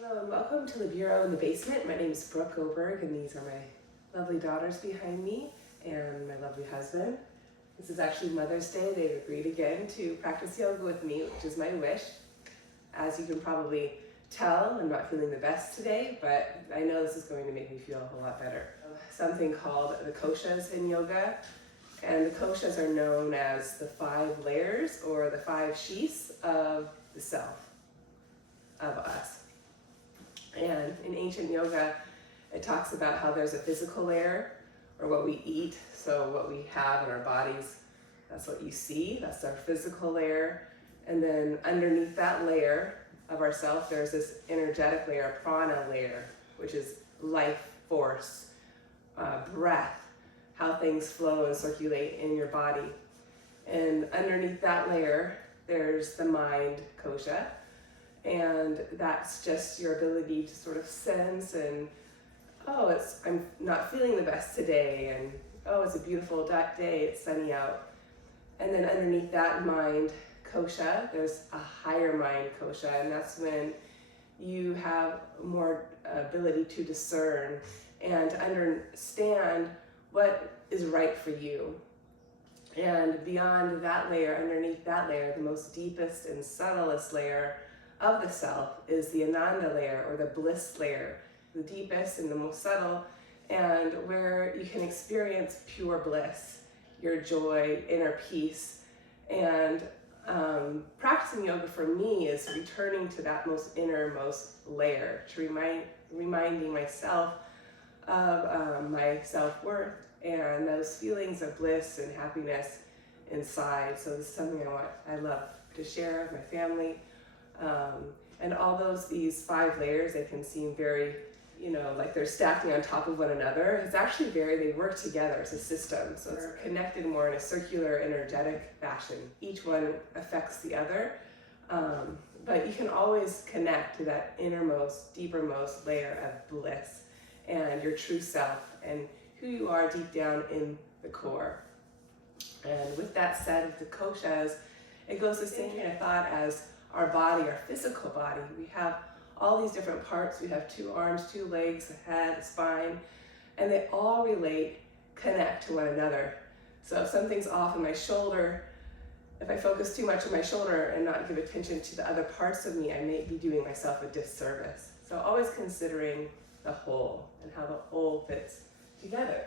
Hello and welcome to the Bureau in the Basement. My name is Brooke Oberg and these are my lovely daughters behind me and my lovely husband. This is actually Mother's Day. They've agreed again to practice yoga with me, which is my wish. As you can probably tell, I'm not feeling the best today, but I know this is going to make me feel a whole lot better. Something called the Koshas in yoga, and the Koshas are known as the 5 layers or the 5 sheaths of the self, of us. And in ancient yoga, it talks about how there's a physical layer, or what we eat, so what we have in our bodies, that's what you see, that's our physical layer. And then underneath that layer of ourself, there's this energetic layer, a prana layer, which is life force, breath, how things flow and circulate in your body. And underneath that layer, there's the mind kosha. And that's just your ability to sort of sense and, oh, I'm not feeling the best today, and oh, it's a beautiful day, it's sunny out. And then underneath that mind kosha, there's a higher mind kosha, and that's when you have more ability to discern and to understand what is right for you. And beyond that layer, underneath that layer, the most deepest and subtlest layer of the self is the ananda layer, or the bliss layer, the deepest and the most subtle, and where you can experience pure bliss, your joy, inner peace. And practicing yoga for me is returning to that most innermost layer, to reminding myself of my self-worth and those feelings of bliss and happiness inside. So this is something I love to share with my family. And all these 5 layers, they can seem very, like they're stacking on top of one another. It's actually they work together as a system. So it's connected more in a circular, energetic fashion. Each one affects the other. But you can always connect to that innermost, deepermost layer of bliss and your true self and who you are deep down in the core. And with that said, with the koshas, it goes the same kind of thought as our body, our physical body. We have all these different parts. We have 2 arms, 2 legs, a head, a spine, and they all connect to one another. So if something's off in my shoulder, if I focus too much on my shoulder and not give attention to the other parts of me, I may be doing myself a disservice. So always considering the whole and how the whole fits together.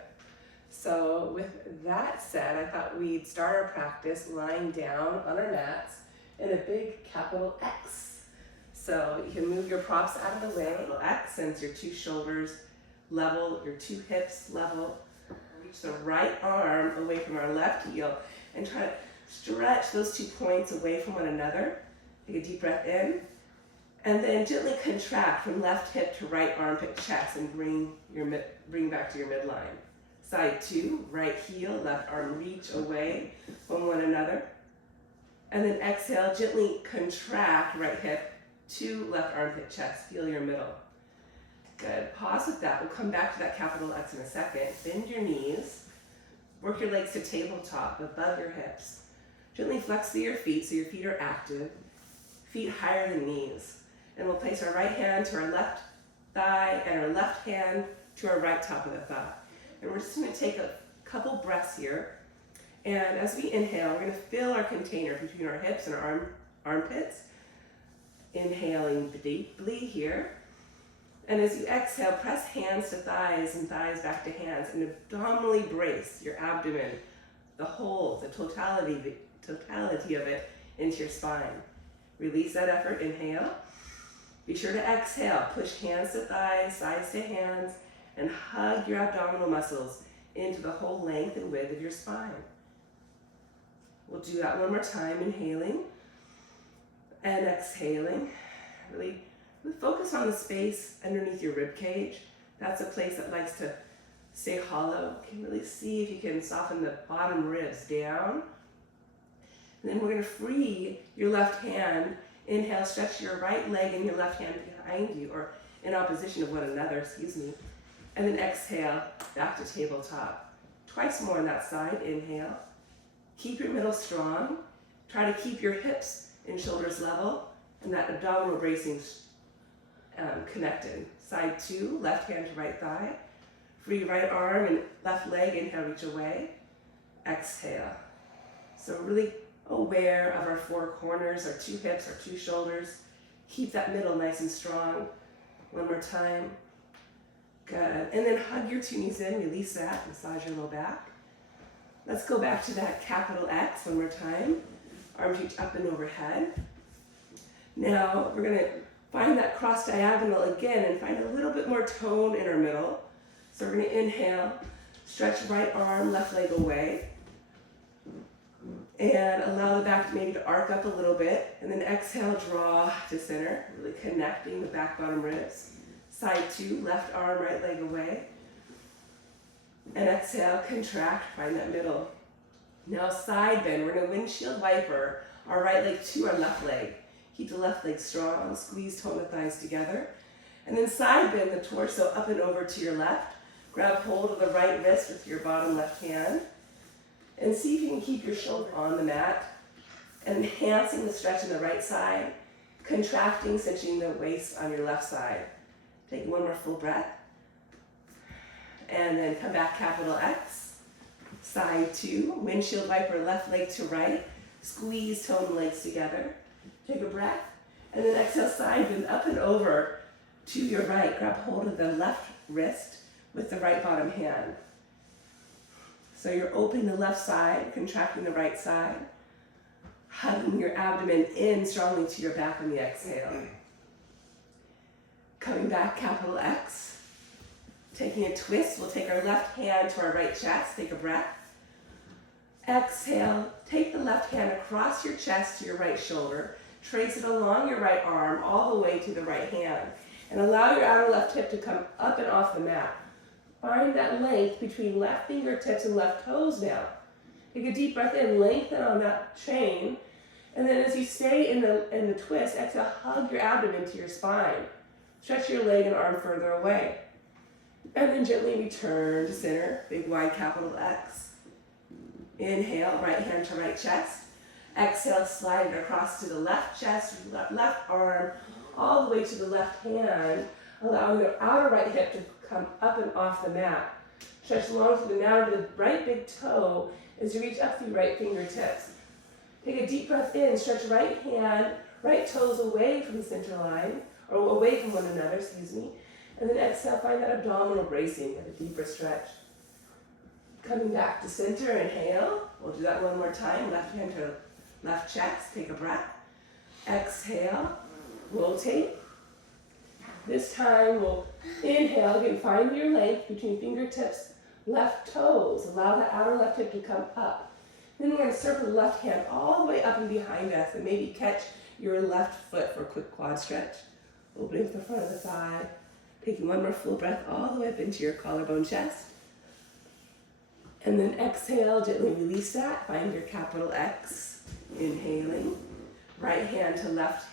So with that said, I thought we'd start our practice lying down on our mats in a big capital X. So you can move your props out of the way, little X, since your 2 shoulders level, your 2 hips level. Reach the right arm away from our left heel and try to stretch those 2 points away from one another. Take a deep breath in, and then gently contract from left hip to right armpit chest and bring back to your midline. Side 2, right heel, left arm reach away from one another. And then exhale, gently contract right hip to left armpit chest. Feel your middle. Good. Pause with that. We'll come back to that capital X in a second. Bend your knees. Work your legs to tabletop above your hips. Gently flex your feet so your feet are active. Feet higher than knees. And we'll place our right hand to our left thigh and our left hand to our right top of the thigh. And we're just going to take a couple breaths here. And as we inhale, we're going to fill our container between our hips and our armpits. Inhaling deeply here. And as you exhale, press hands to thighs and thighs back to hands, and abdominally brace your abdomen, the whole, the totality of it into your spine. Release that effort, inhale. Be sure to exhale, push hands to thighs, sides to hands, and hug your abdominal muscles into the whole length and width of your spine. We'll do that one more time, inhaling and exhaling. Really focus on the space underneath your rib cage. That's a place that likes to stay hollow. You can really see if you can soften the bottom ribs down. And then we're going to free your left hand. Inhale, stretch your right leg and your left hand behind you, or in opposition of one another, And then exhale, back to tabletop. Twice more on that side, inhale. Keep your middle strong. Try to keep your hips and shoulders level and that abdominal bracing connected. Side 2, left hand to right thigh. Free right arm and left leg, inhale, reach away. Exhale. So really aware of our 4 corners, our 2 hips, our 2 shoulders. Keep that middle nice and strong. One more time. Good. And then hug your 2 knees in, release that, massage your low back. Let's go back to that capital X one more time. Arms reach up and overhead. Now we're gonna find that cross diagonal again and find a little bit more tone in our middle. So we're gonna inhale, stretch right arm, left leg away. And allow the back maybe to arc up a little bit. And then exhale, draw to center, really connecting the back bottom ribs. Side 2, left arm, right leg away. And exhale, contract, find that middle. Now side bend, we're gonna windshield wiper our right leg to our left leg. Keep the left leg strong, squeeze tone the thighs together. And then side bend the torso up and over to your left. Grab hold of the right wrist with your bottom left hand. And see if you can keep your shoulder on the mat. Enhancing the stretch on the right side. Contracting, cinching the waist on your left side. Take one more full breath. And then come back, capital X. Side 2, windshield wiper, left leg to right. Squeeze, tone the legs together. Take a breath. And then exhale, side bend up and over to your right. Grab hold of the left wrist with the right bottom hand. So you're opening the left side, contracting the right side. Hugging your abdomen in strongly to your back on the exhale. Coming back, capital X. Taking a twist, we'll take our left hand to our right chest. Take a breath. Exhale, take the left hand across your chest to your right shoulder. Trace it along your right arm all the way to the right hand. And allow your outer left hip to come up and off the mat. Find that length between left fingertips and left toes now. Take a deep breath in, lengthen on that chain. And then as you stay in the twist, exhale, hug your abdomen to your spine. Stretch your leg and arm further away. And then gently return to center, big wide capital X. Inhale, right hand to right chest. Exhale, slide it across to the left chest, left arm, all the way to the left hand, allowing the outer right hip to come up and off the mat. Stretch long through the mat to the right big toe as you reach up through right fingertips. Take a deep breath in, stretch right hand, right toes away from the center line, or away from one another, excuse me. And then exhale, find that abdominal bracing at a deeper stretch. Coming back to center, inhale. We'll do that one more time. Left hand to left chest, take a breath. Exhale, rotate. This time we'll inhale, again, find your length between fingertips, left toes. Allow that outer left hip to come up. Then we're gonna circle the left hand all the way up and behind us and maybe catch your left foot for a quick quad stretch. Opening up the front of the thigh. Taking one more full breath all the way up into your collarbone chest. And then exhale, gently release that. Find your capital X. Inhaling. Right hand to left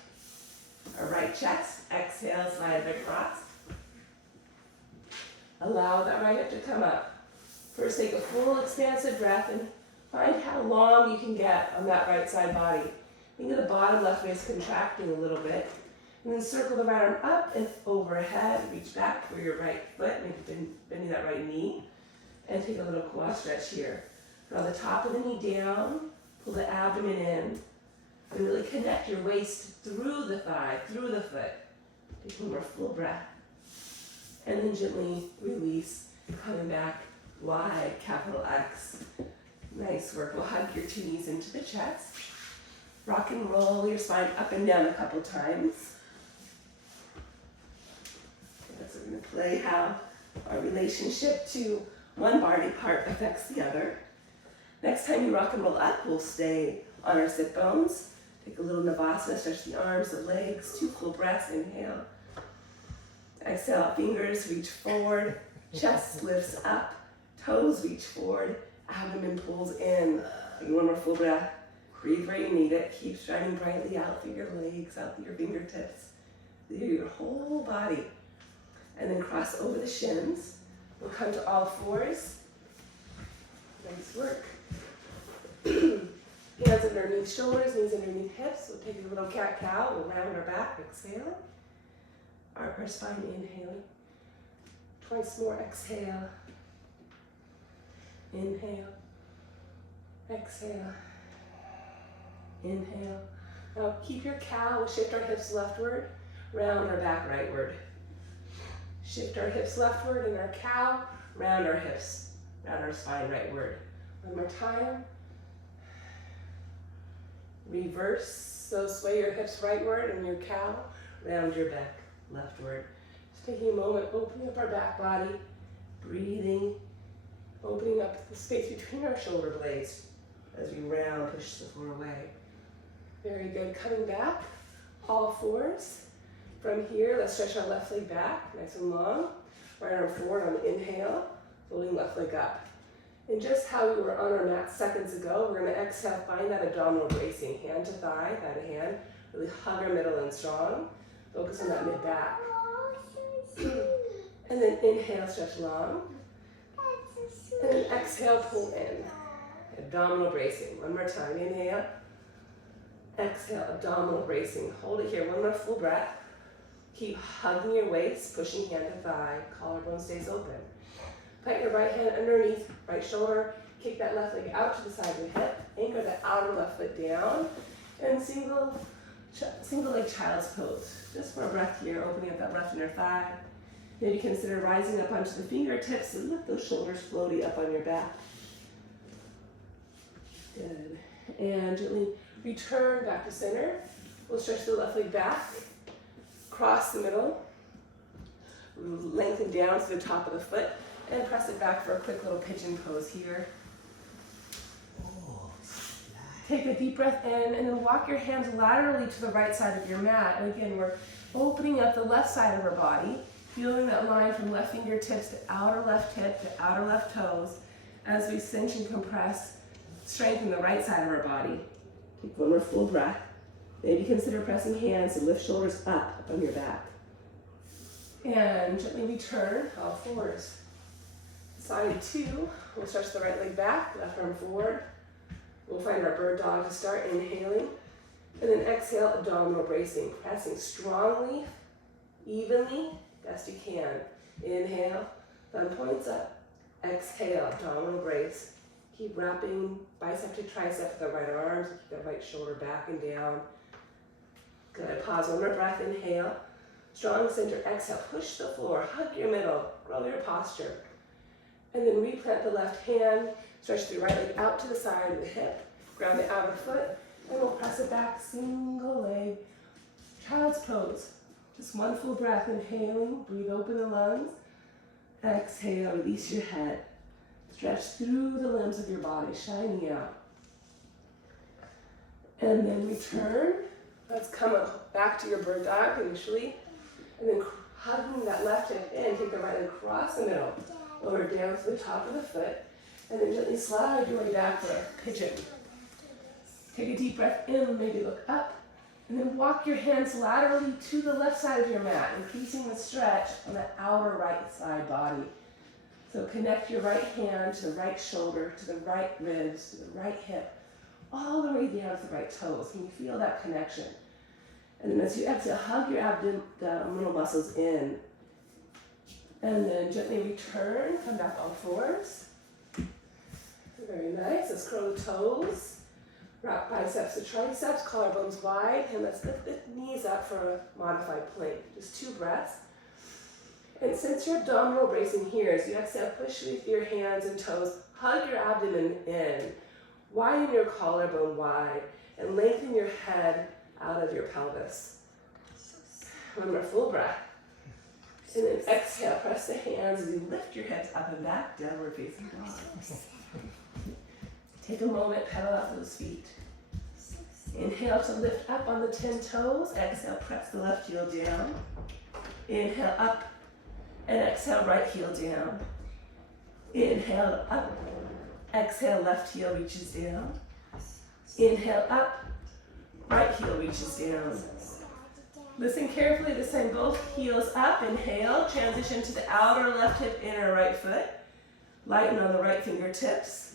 or right chest. Exhale, slide it across. Allow that right hip to come up. First, take a full expansive breath and find how long you can get on that right side body. Think of the bottom left wrist contracting a little bit. And then circle the right arm up and overhead. Reach back for your right foot, maybe bending that right knee. And take a little quad stretch here. Draw the top of the knee down, pull the abdomen in, and really connect your waist through the thigh, through the foot. Take one more full breath. And then gently release, coming back wide, capital X. Nice work. We'll hug your 2 knees into the chest. Rock and roll your spine up and down a couple times. So we're going to play how our relationship to one body part affects the other. Next time you rock and roll up, we'll stay on our sit bones. Take a little Navasana, stretch the arms, the legs, 2 full breaths, inhale. Exhale, fingers reach forward, chest lifts up, toes reach forward, abdomen pulls in. And one more full breath. Breathe where you need it. Keep shining brightly out through your legs, out through your fingertips, through your whole body. And then cross over the shins. We'll come to all fours. Nice work. Hands underneath shoulders, knees underneath hips. We'll take a little cat-cow. We'll round our back, exhale. Arc her spine, inhaling. Twice more, exhale. Inhale. Exhale. Inhale. Now keep your cow. We'll shift our hips leftward, round our back rightward. Shift our hips leftward in our cow, round our hips, round our spine rightward. One more time. Reverse, so sway your hips rightward and your cow, round your back leftward. Just taking a moment, opening up our back body, breathing, opening up the space between our shoulder blades as we round, push the floor away. Very good. Coming back, all fours. From here, let's stretch our left leg back, nice and long. Right arm forward on the inhale, folding left leg up. And just how we were on our mat seconds ago, we're going to exhale, find that abdominal bracing, hand to thigh, thigh to hand. Really hug our middle in strong. Focus on that mid back. And then inhale, stretch long. And then exhale, pull in. Abdominal bracing. One more time. Inhale. Exhale, abdominal bracing. Hold it here. One more full breath. Keep hugging your waist, pushing hand to thigh. Collarbone stays open. Put your right hand underneath right shoulder. Kick that left leg out to the side of the hip. Anchor the outer left foot down. And single leg child's pose. Just for a breath here, opening up that left inner thigh. Maybe consider rising up onto the fingertips and lift those shoulders floaty up on your back. Good. And gently return back to center. We'll stretch the left leg back. Cross the middle. Lengthen down to the top of the foot. And press it back for a quick little pigeon pose here. Take a deep breath in and then walk your hands laterally to the right side of your mat. And again, we're opening up the left side of our body, feeling that line from left fingertips to outer left hip to outer left toes as we cinch and compress, strengthen the right side of our body. Take one more full breath. Maybe consider pressing hands to lift shoulders up on your back. And gently return, all fours. Side two, we'll stretch the right leg back, left arm forward. We'll find our bird dog to start, inhaling. And then exhale, abdominal bracing, pressing strongly, evenly, best you can. Inhale, thumb points up. Exhale, abdominal brace. Keep wrapping bicep to tricep with the right arms. Keep that right shoulder back and down. Good. Pause, one more breath. Inhale. Strong center. Exhale. Push the floor. Hug your middle. Grow your posture. And then replant the left hand. Stretch the right leg out to the side of the hip. Ground the outer foot. And we'll press it back. Single leg. Child's pose. Just one full breath. Inhaling. Breathe open the lungs. Exhale. Release your head. Stretch through the limbs of your body, shining out. And then return. Let's come up back to your bird dog initially. And then hugging that left hip in, take the right leg across the middle. Lower down to the top of the foot. And then gently slide your way back for a pigeon. Take a deep breath in, maybe look up. And then walk your hands laterally to the left side of your mat, increasing the stretch on the outer right side body. So connect your right hand to the right shoulder, to the right ribs, to the right hip, all the way down to the right toes. Can you feel that connection? And then as you exhale, hug your abdominal muscles in. And then gently return, come back on fours. Very nice. Let's curl the toes. Wrap biceps to triceps, collarbones wide, and let's lift the knees up for a modified plank. Just 2 breaths. And since your abdominal bracing here, as you exhale, push with your hands and toes, hug your abdomen in, widen your collarbone wide, and lengthen your head out of your pelvis. One more full breath. And then exhale, press the hands as you lift your hips up and back, downward facing dog. Take a moment, pedal out those feet. Inhale to lift up on the 10 toes. Exhale, press the left heel down. Inhale up. And exhale, right heel down. Inhale up. Exhale, left heel reaches down. Inhale up. Right heel reaches down. Listen carefully to send both heels up. Inhale, transition to the outer left hip, inner right foot. Lighten on the right fingertips.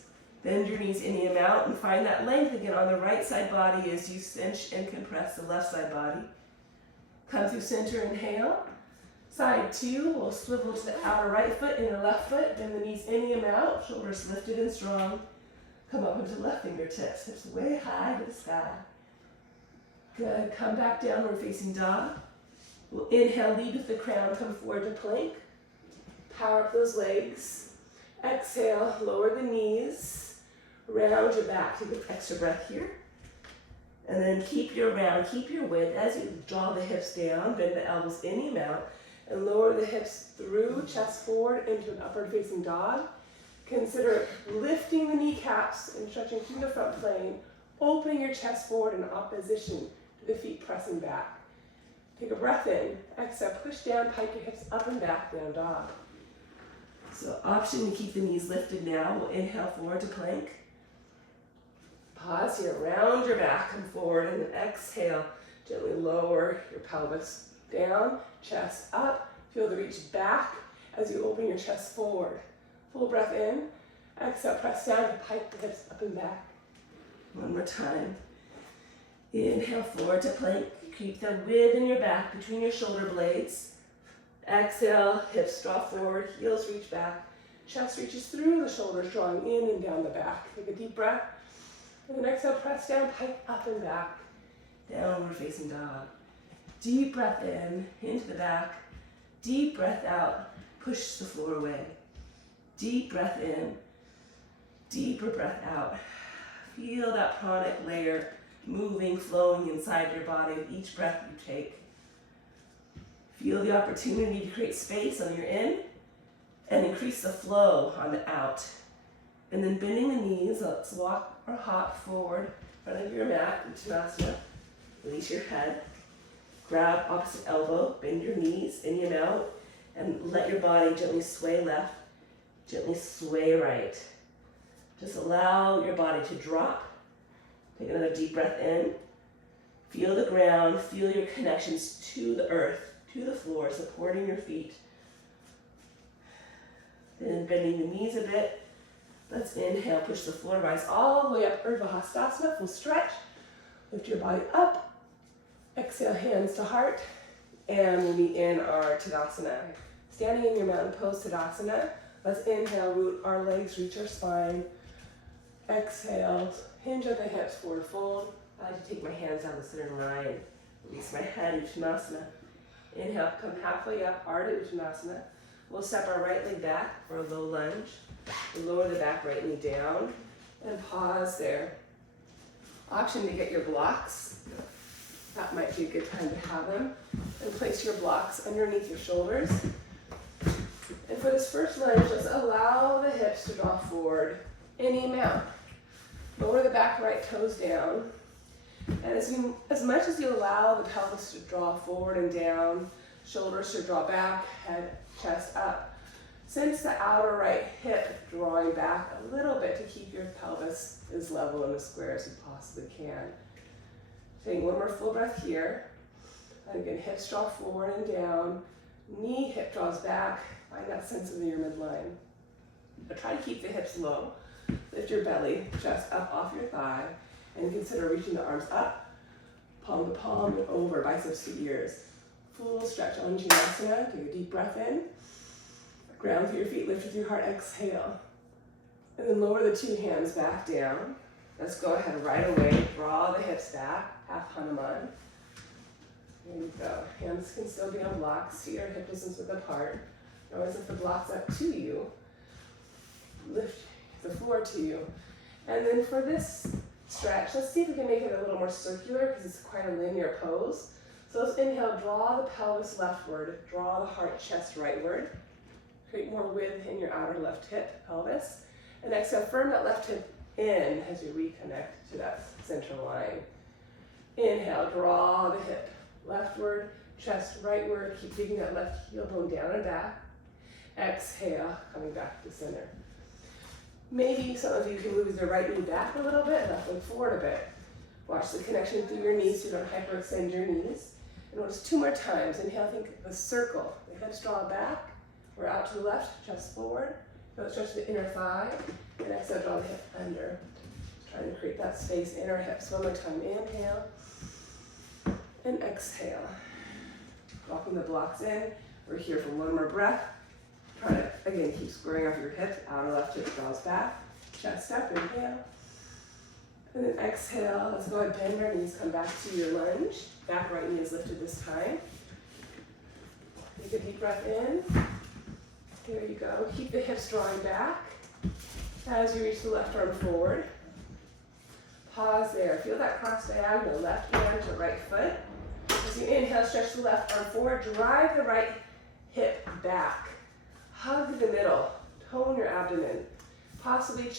Bend your knees any amount and find that length again on the right side body as you cinch and compress the left side body. Come through center, inhale. Side 2, we'll swivel to the outer right foot, inner left foot, bend the knees any amount, shoulders lifted and strong. Come up into left fingertips, hips way high to the sky. Good, come back down, we're facing dog. We'll inhale, lead with the crown, come forward to plank. Power up those legs. Exhale, lower the knees, round your back, take an extra breath here. And then keep your round, keep your width as you draw the hips down, bend the elbows any amount, and lower the hips through, chest forward into an upward facing dog. Consider lifting the kneecaps and stretching through the front plane, opening your chest forward in opposition to the feet pressing back. Take a breath in, exhale, push down, pike your hips up and back, down dog. So option to keep the knees lifted now. We'll inhale forward to plank. Pause here, round your back, come forward, and then exhale, gently lower your pelvis down, chest up. Feel the reach back as you open your chest forward. Full breath in, exhale, press down to pike the hips up and back. One more time. Inhale forward to plank. Keep the width in your back between your shoulder blades. Exhale, hips draw forward, heels reach back. Chest reaches through the shoulders, drawing in and down the back. Take a deep breath. And then exhale, press down, pike up and back. Downward facing dog. Deep breath in, into the back. Deep breath out, push the floor away. Deep breath in, deeper breath out. Feel that pranic layer moving, flowing inside your body with each breath you take. Feel the opportunity to create space on your in and increase the flow on the out. And then bending the knees, let's walk or hop forward in front of your mat, Uttanasana. Release your head. Grab opposite elbow, bend your knees any amount, and let your body gently sway left, gently sway right. Just allow your body to drop. Take another deep breath in. Feel the ground, feel your connections to the earth, to the floor, supporting your feet. Then bending the knees a bit. Let's inhale, push the floor, rise all the way up, Urdhva Hastasana, full stretch. Lift your body up. Exhale, hands to heart. And we'll be in our Tadasana. Standing in your mountain pose Tadasana. Let's inhale, root our legs, reach our spine. Exhale, hinge at the hips, forward fold. I like to take my hands down the center line. Release my head, Uttanasana. Inhale, come halfway up, Ardha Uttanasana. We'll step our right leg back for a low lunge. We'll lower the back right knee down and pause there. Option to get your blocks. That might be a good time to have them. And place your blocks underneath your shoulders. And for this first lunge, let's allow the hips to draw forward any amount. Lower the back right toes down. And as much as you allow the pelvis to draw forward and down, shoulders to draw back, head, chest up. Sense the outer right hip drawing back a little bit to keep your pelvis as level and as square as you possibly can. Taking one more full breath here. And again, hips draw forward and down. Knee, hip draws back. Find that sense of your midline. But try to keep the hips low. Lift your belly, chest up off your thigh. And consider reaching the arms up, palm to palm and over, biceps to ears. Full stretch on Uttanasana. Take a deep breath in. Ground through your feet, lift with your heart, exhale. And then lower the two hands back down. Let's go ahead right away. Draw the hips back, half Hanuman. There you go. Hands can still be on blocks. Feet are hip distance width apart. Notice if the block's up to you. Lift the floor to you. And then for this stretch, let's see if we can make it a little more circular because it's quite a linear pose. So let's inhale, draw the pelvis leftward, draw the heart, chest rightward. Create more width in your outer left hip, pelvis. And exhale, firm that left hip in as you reconnect to that central line. Inhale, draw the hip leftward, chest rightward. Keep digging that left heel bone down and back. Exhale, coming back to center. Maybe some of you can move your right knee back a little bit, left leg forward a bit. Watch the connection through your knees so you don't hyperextend your knees. And notice two more times. Inhale, think of a circle. The hips draw back. We're out to the left, chest forward. Go stretch the inner thigh. And exhale, draw the hip under. Trying to create that space in our hips. One more time. Inhale. And exhale. Walking the blocks in. We're here for one more breath. Try to, again, keep squaring off your hips. Outer left hip draws back. Chest up, inhale. And then exhale. Let's go ahead, bend our knees, come back to your lunge. Back right knee is lifted this time. Take a deep breath in. There you go. Keep the hips drawing back as you reach the left arm forward. Pause there. Feel that cross diagonal, left hand to right foot. As you inhale, stretch the left arm forward. Drive the right hip back. Hug the middle. Tone your abdomen. Possibly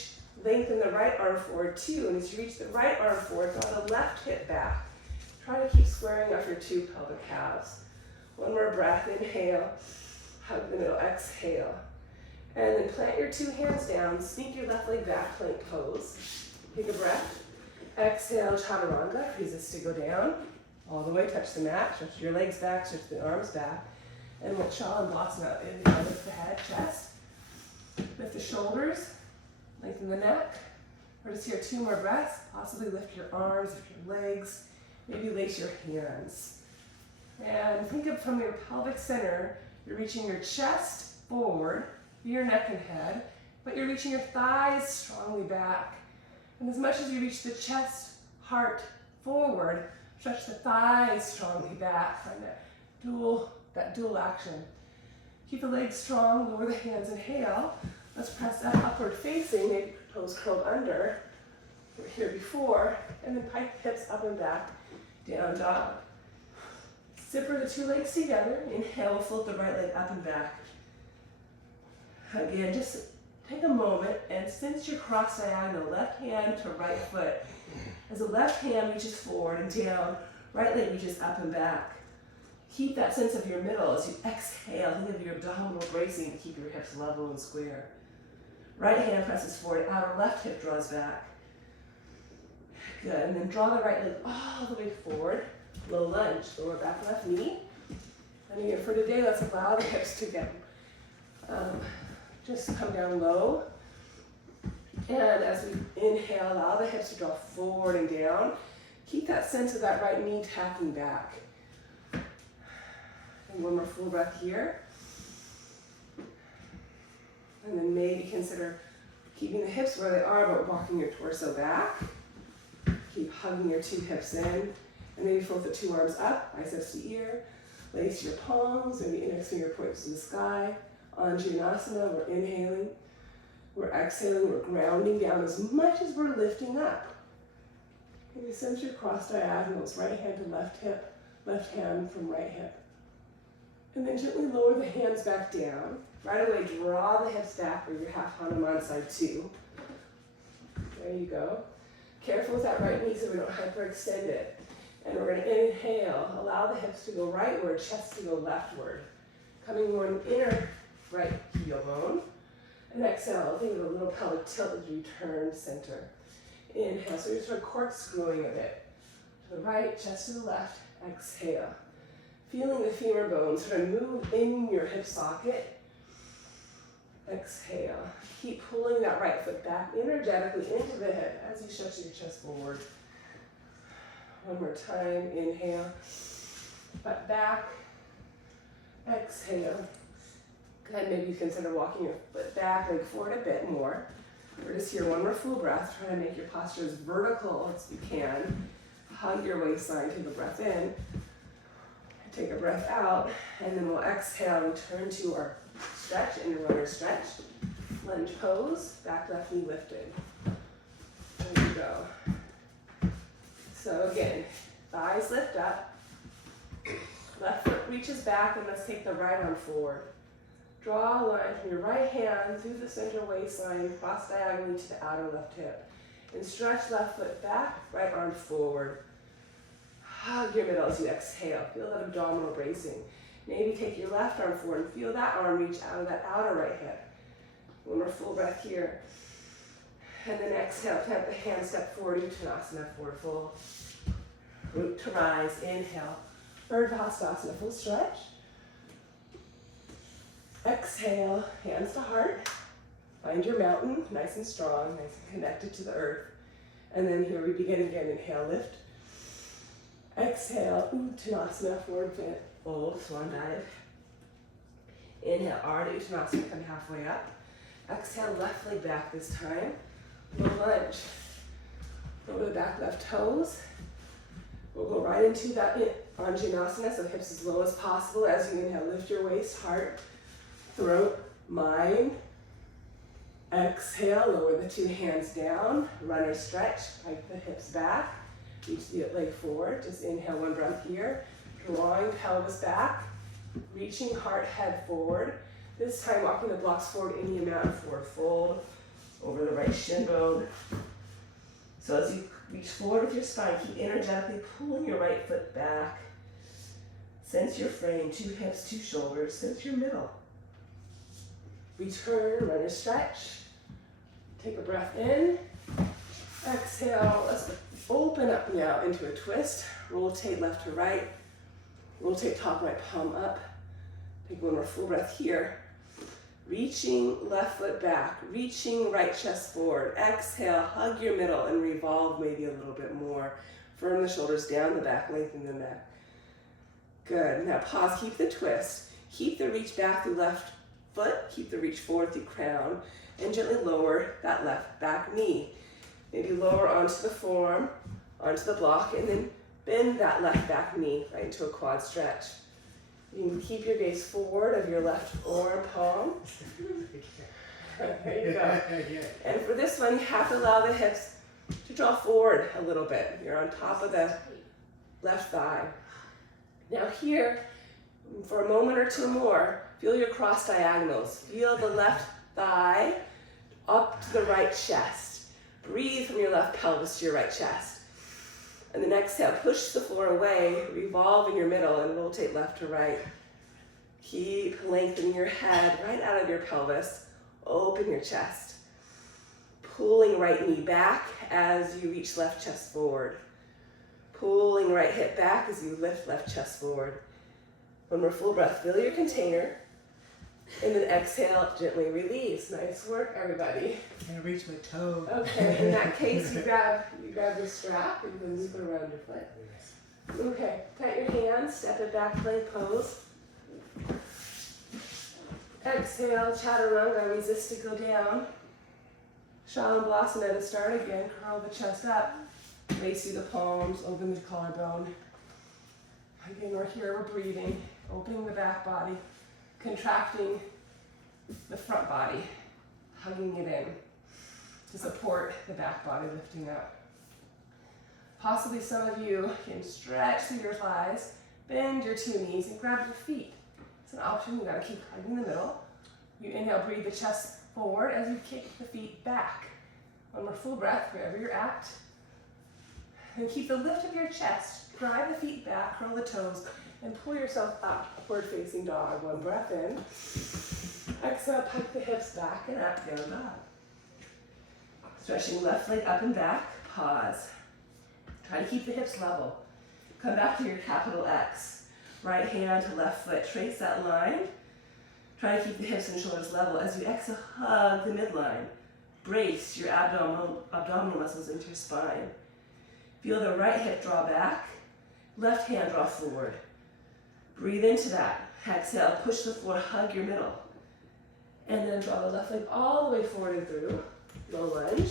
lengthen the right arm forward too. And as you reach the right arm forward, draw the left hip back. Try to keep squaring off your two pelvic calves. One more breath. Inhale. Hug the middle. Exhale. And then plant your two hands down. Sneak your left leg back. Plank pose. Take a breath. Exhale. Chaturanga. Resist to go down. All the way. Touch the mat. Stretch your legs back. Stretch the arms back. And we'll Chaturanga. Inhale. Lift the head, chest. Lift the shoulders. Lengthen the neck. We're just here 2 more breaths. Possibly lift your arms, lift your legs. Maybe lace your hands. And think of from your pelvic center, you're reaching your chest forward, your neck and head, but you're reaching your thighs strongly back. And as much as you reach the chest, heart forward, stretch the thighs strongly back. Find that dual action. Keep the legs strong, lower the hands, inhale. Let's press that upward facing, maybe toes curled under. We're here before, and then pike hips up and back, down dog. Zipper the 2 legs together. Inhale, float the right leg up and back. Again, just take a moment and cinch your cross diagonal, left hand to right foot. As the left hand reaches forward and down, right leg reaches up and back. Keep that sense of your middle as you exhale. Think of your abdominal bracing to keep your hips level and square. Right hand presses forward, outer left hip draws back. Good, and then draw the right leg all the way forward. Low lunge, lower back left knee. And again, for today, let's allow the hips to get, just come down low. And as we inhale, allow the hips to draw forward and down. Keep that sense of that right knee tacking back. And one more full breath here. And then maybe consider keeping the hips where they are, but walking your torso back. Keep hugging your 2 hips in. And maybe float the 2 arms up, biceps to ear. Lace your palms, maybe index finger points to the sky. Anjanasana, we're inhaling. We're exhaling, we're grounding down as much as we're lifting up. Maybe sense your cross diagonals, right hand to left hip, left hand from right hip. And then gently lower the hands back down. Right away, draw the hips back where you're half Hanuman side 2. There you go. Careful with that right knee so we don't hyperextend it. And we're going to inhale, allow the hips to go rightward, chest to go leftward. Coming one inner right heel bone. And exhale, think of a little pelvic tilt as you turn center. Inhale, so you're sort of corkscrewing a bit. To the right, chest to the left, exhale. Feeling the femur bones sort of move in your hip socket. Exhale. Keep pulling that right foot back energetically into the hip as you stretch your chest forward. One more time. Inhale. Butt back. Exhale. Good. Maybe you consider walking your foot back, leg forward a bit more. We're just here one more full breath. Try to make your posture as vertical as you can. Hug your waistline. Take a breath in. Take a breath out. And then we'll exhale and return to our stretch, inner runner stretch. Lunge pose, back left knee lifted. There you go. So again, thighs lift up. Left foot reaches back, and let's take the right arm forward. Draw a line from your right hand through the center waistline, cross diagonally to the outer left hip. And stretch left foot back, right arm forward. Hug your middle as you exhale. Feel that abdominal bracing. Maybe take your left arm forward and feel that arm reach out of that outer right hip. One more full breath here. And then exhale, plant the hand, step forward, Uttanasana, forward fold. Root to rise, inhale. Urdhva full stretch. Exhale, hands to heart. Find your mountain, nice and strong, nice and connected to the earth. And then here we begin again, inhale, lift. Exhale, Uttanasana, forward fold, swan dive. Inhale, Ardha Uttanasana, come halfway up. Exhale, left leg back this time. Low lunge. Over the back left toes. We'll go right into that Anjanasana, so hips as low as possible. As you inhale, lift your waist, heart, throat, mind. Exhale, lower the two hands down. Runner stretch, pike the hips back. Reach the leg forward. Just inhale, one breath here. Drawing pelvis back. Reaching heart, head forward. This time walking the blocks forward any amount, forward fold over the right shin bone. So as you reach forward with your spine, keep energetically pulling your right foot back. Sense your frame, two hips, two shoulders. Sense your middle. Return, runner stretch. Take a breath in. Exhale, let's open up now into a twist. Rotate left to right. Rotate top right palm up. Take one more full breath here. Reaching left foot back, reaching right chest forward. Exhale, hug your middle and revolve maybe a little bit more. Firm the shoulders down the back, lengthen the neck. Good, now pause, keep the twist. Keep the reach back through left foot, keep the reach forward through crown, and gently lower that left back knee. Maybe lower onto the forearm, onto the block, and then bend that left back knee right into a quad stretch. You can keep your gaze forward of your left arm palm. There you go. And for this one, you have to allow the hips to draw forward a little bit. You're on top of the left thigh. Now here, for a moment or two more, feel your cross diagonals. Feel the left thigh up to the right chest. Breathe from your left pelvis to your right chest. And then exhale, push the floor away, revolve in your middle and rotate left to right. Keep lengthening your head right out of your pelvis. Open your chest. Pulling right knee back as you reach left chest forward. Pulling right hip back as you lift left chest forward. One more full breath, fill your container. And then exhale, gently release. Nice work, everybody. Can't reach my toe. Okay, in that case, you grab the strap and then loop it around your foot. Okay, plant your hands, step it back, plank pose. Exhale, chaturanga, resist to go down. Shalanblasana to start again, curl the chest up. Lace through the palms, open the collarbone. Again, we're here, we're breathing, opening the back body. Contracting the front body, hugging it in to support the back body lifting up. Possibly some of you can stretch through your thighs, bend your two knees, and grab your feet. It's an option, you gotta keep hugging the middle. You inhale, breathe the chest forward as you kick the feet back. One more full breath, wherever you're at. And keep the lift of your chest, drive the feet back, curl the toes, and pull yourself up, upward facing dog. One breath in. Exhale, pike the hips back and up, down dog. Stretching left leg up and back, pause. Try to keep the hips level. Come back to your capital X. Right hand to left foot, trace that line. Try to keep the hips and shoulders level. As you exhale, hug the midline. Brace your abdominal muscles into your spine. Feel the right hip draw back, left hand draw forward. Breathe into that. Exhale, push the floor, hug your middle. And then draw the left leg all the way forward and through. Low lunge.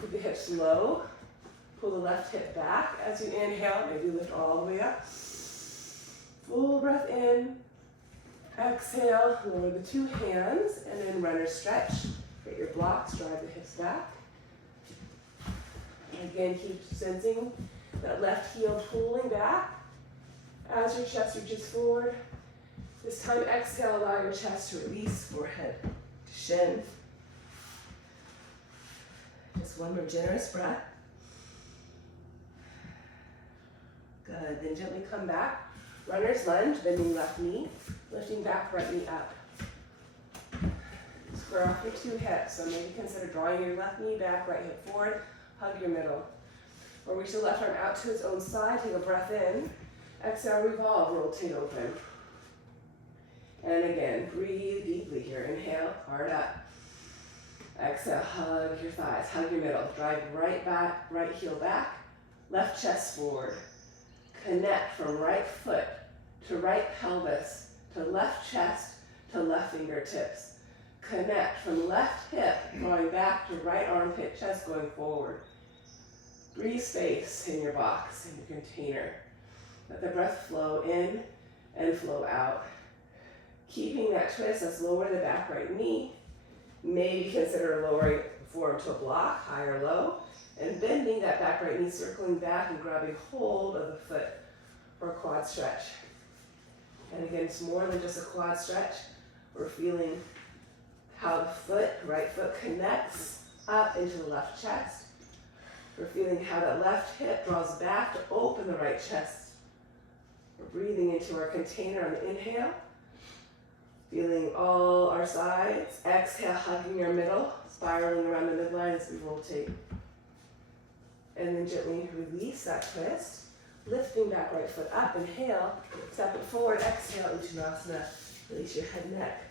Keep the hips low. Pull the left hip back. As you inhale, maybe lift all the way up. Full breath in. Exhale, lower the two hands, and then runner stretch. Get your blocks, drive the hips back. And again, keep sensing that left heel pulling back. As your chest reaches forward, this time exhale, allow your chest to release, forehead to shin. Just one more generous breath. Good, then gently come back. Runner's lunge, bending left knee, lifting back, right knee up. Square off your two hips, so maybe consider drawing your left knee back, right hip forward, hug your middle. Or reach the left arm out to its own side, take a breath in. Exhale, revolve, rotate open. And again, breathe deeply here. Inhale, hard up. Exhale, hug your thighs, hug your middle. Drive right back, right heel back, left chest forward. Connect from right foot to right pelvis to left chest to left fingertips. Connect from left hip, going back to right armpit, chest going forward. Breathe space in your box, in your container. Let the breath flow in and flow out. Keeping that twist, let's lower the back right knee. Maybe consider lowering the forearm to a block, high or low, and bending that back right knee, circling back and grabbing hold of the foot for a quad stretch. And again, it's more than just a quad stretch. We're feeling how the right foot connects up into the left chest. We're feeling how that left hip draws back to open the right chest. We're breathing into our container on the inhale. Feeling all our sides. Exhale, hugging your middle, spiraling around the midline as we rotate. And then gently release that twist. Lifting back right foot up, inhale, step it forward, exhale, Uttanasana. Release your head and neck.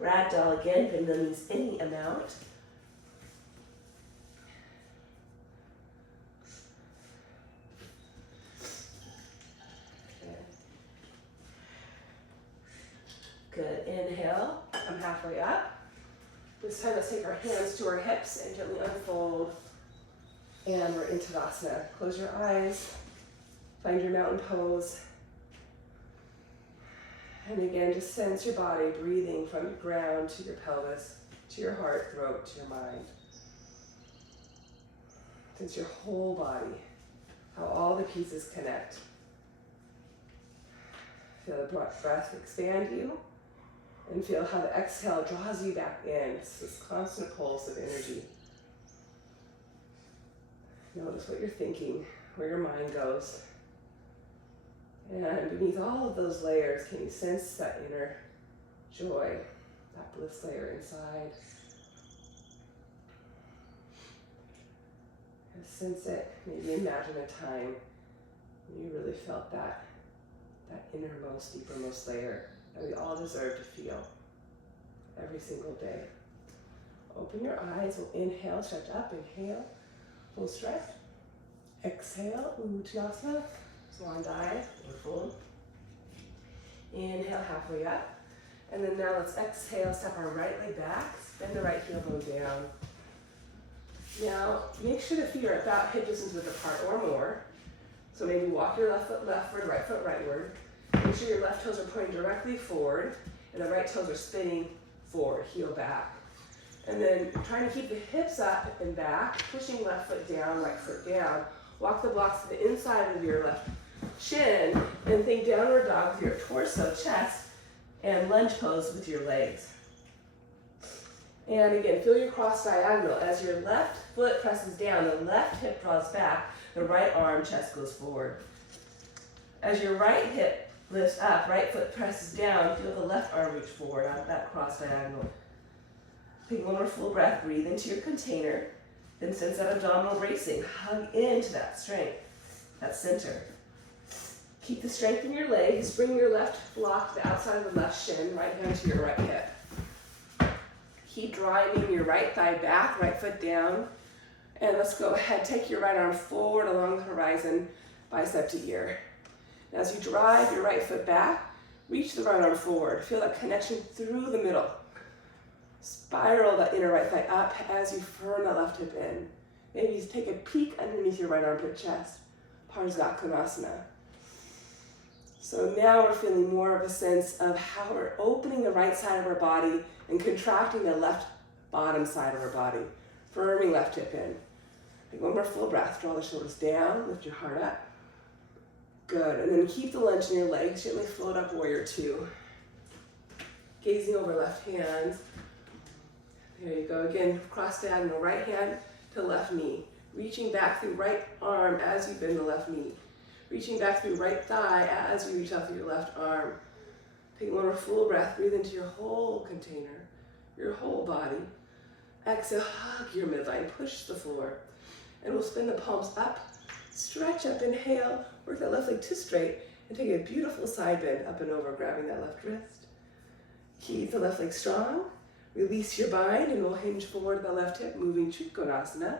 Ragdoll again, bend the knees any amount. Good, inhale, come halfway up. This time let's take our hands to our hips and gently unfold. And we're in Tadasana. Close your eyes, find your mountain pose. And again, just sense your body breathing from the ground to your pelvis, to your heart, throat, to your mind. Sense your whole body, how all the pieces connect. Feel the breath expand you, and feel how the exhale draws you back in. It's this constant pulse of energy. Notice what you're thinking, where your mind goes. And beneath all of those layers, can you sense that inner joy, that bliss layer inside? And sense it. Maybe imagine a time when you really felt that innermost, deepermost layer that we all deserve to feel every single day. Open your eyes. We'll inhale, stretch up, inhale, full stretch. Exhale, Uttanasana. Swan dive, or fold. Inhale, halfway up. And then now let's exhale, step our right leg back, bend the right heel bone down. Now, make sure the feet are about hip distance width apart or more. So maybe walk your left foot leftward, right foot rightward. Make sure your left toes are pointing directly forward, and the right toes are spinning forward, heel back. And then trying to keep the hips up and back, pushing left foot down, right foot down. Walk the blocks to the inside of your left shin, and think downward dog with your torso, chest, and lunge pose with your legs. And again, feel your cross diagonal. As your left foot presses down, the left hip draws back, the right arm, chest goes forward. As your right hip lifts up, right foot presses down, feel the left arm reach forward out of that cross diagonal. Take one more full breath, breathe into your container, then sense that abdominal bracing. Hug into that strength, that center. Keep the strength in your legs. Bring your left block to the outside of the left shin, right hand to your right hip. Keep driving your right thigh back, right foot down. And let's go ahead, take your right arm forward along the horizon, bicep to ear. And as you drive your right foot back, reach the right arm forward. Feel that connection through the middle. Spiral that inner right thigh up as you firm the left hip in. Maybe you take a peek underneath your right armpit chest, Parsvakonasana. So now we're feeling more of a sense of how we're opening the right side of our body and contracting the left bottom side of our body, firming left hip in. Take one more full breath, draw the shoulders down, lift your heart up. Good, and then keep the lunge in your legs, gently float up, warrior two. Gazing over left hand. There you go, again, cross diagonal, right hand to left knee. Reaching back through right arm as you bend the left knee. Reaching back through right thigh as you reach out through your left arm. Take one more full breath, breathe into your whole container, your whole body. Exhale, hug your midline, push the floor. And we'll spin the palms up, stretch up, inhale, work that left leg to straight, and take a beautiful side bend up and over, grabbing that left wrist. Keep the left leg strong. Release your bind, and we'll hinge forward the left hip, moving Trikonasana.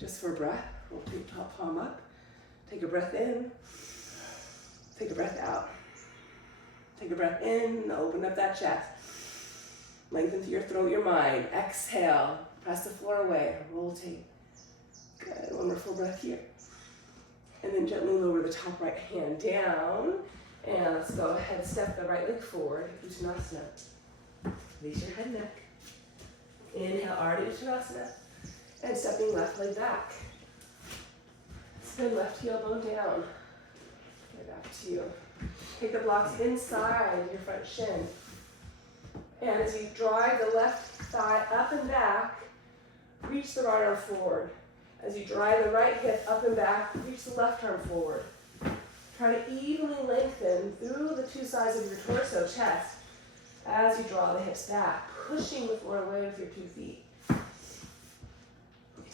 Just for breath, rotate top palm up. Take a breath in. Take a breath out. Take a breath in, open up that chest. Lengthen through your throat, your mind. Exhale, press the floor away, rotate. Good, one more full breath here. And then gently lower the top right hand down. And let's go ahead, step the right leg forward, Uttanasana. Release your head and neck. Inhale, Ardha Uttanasana. And stepping left leg back. Spin left heel bone down. Get back to you. Take the blocks inside your front shin. And as you drive the left thigh up and back, reach the right arm forward. As you drive the right hip up and back, reach the left arm forward. Try to evenly lengthen through the two sides of your torso, chest, as you draw the hips back, pushing the floor away with your 2 feet.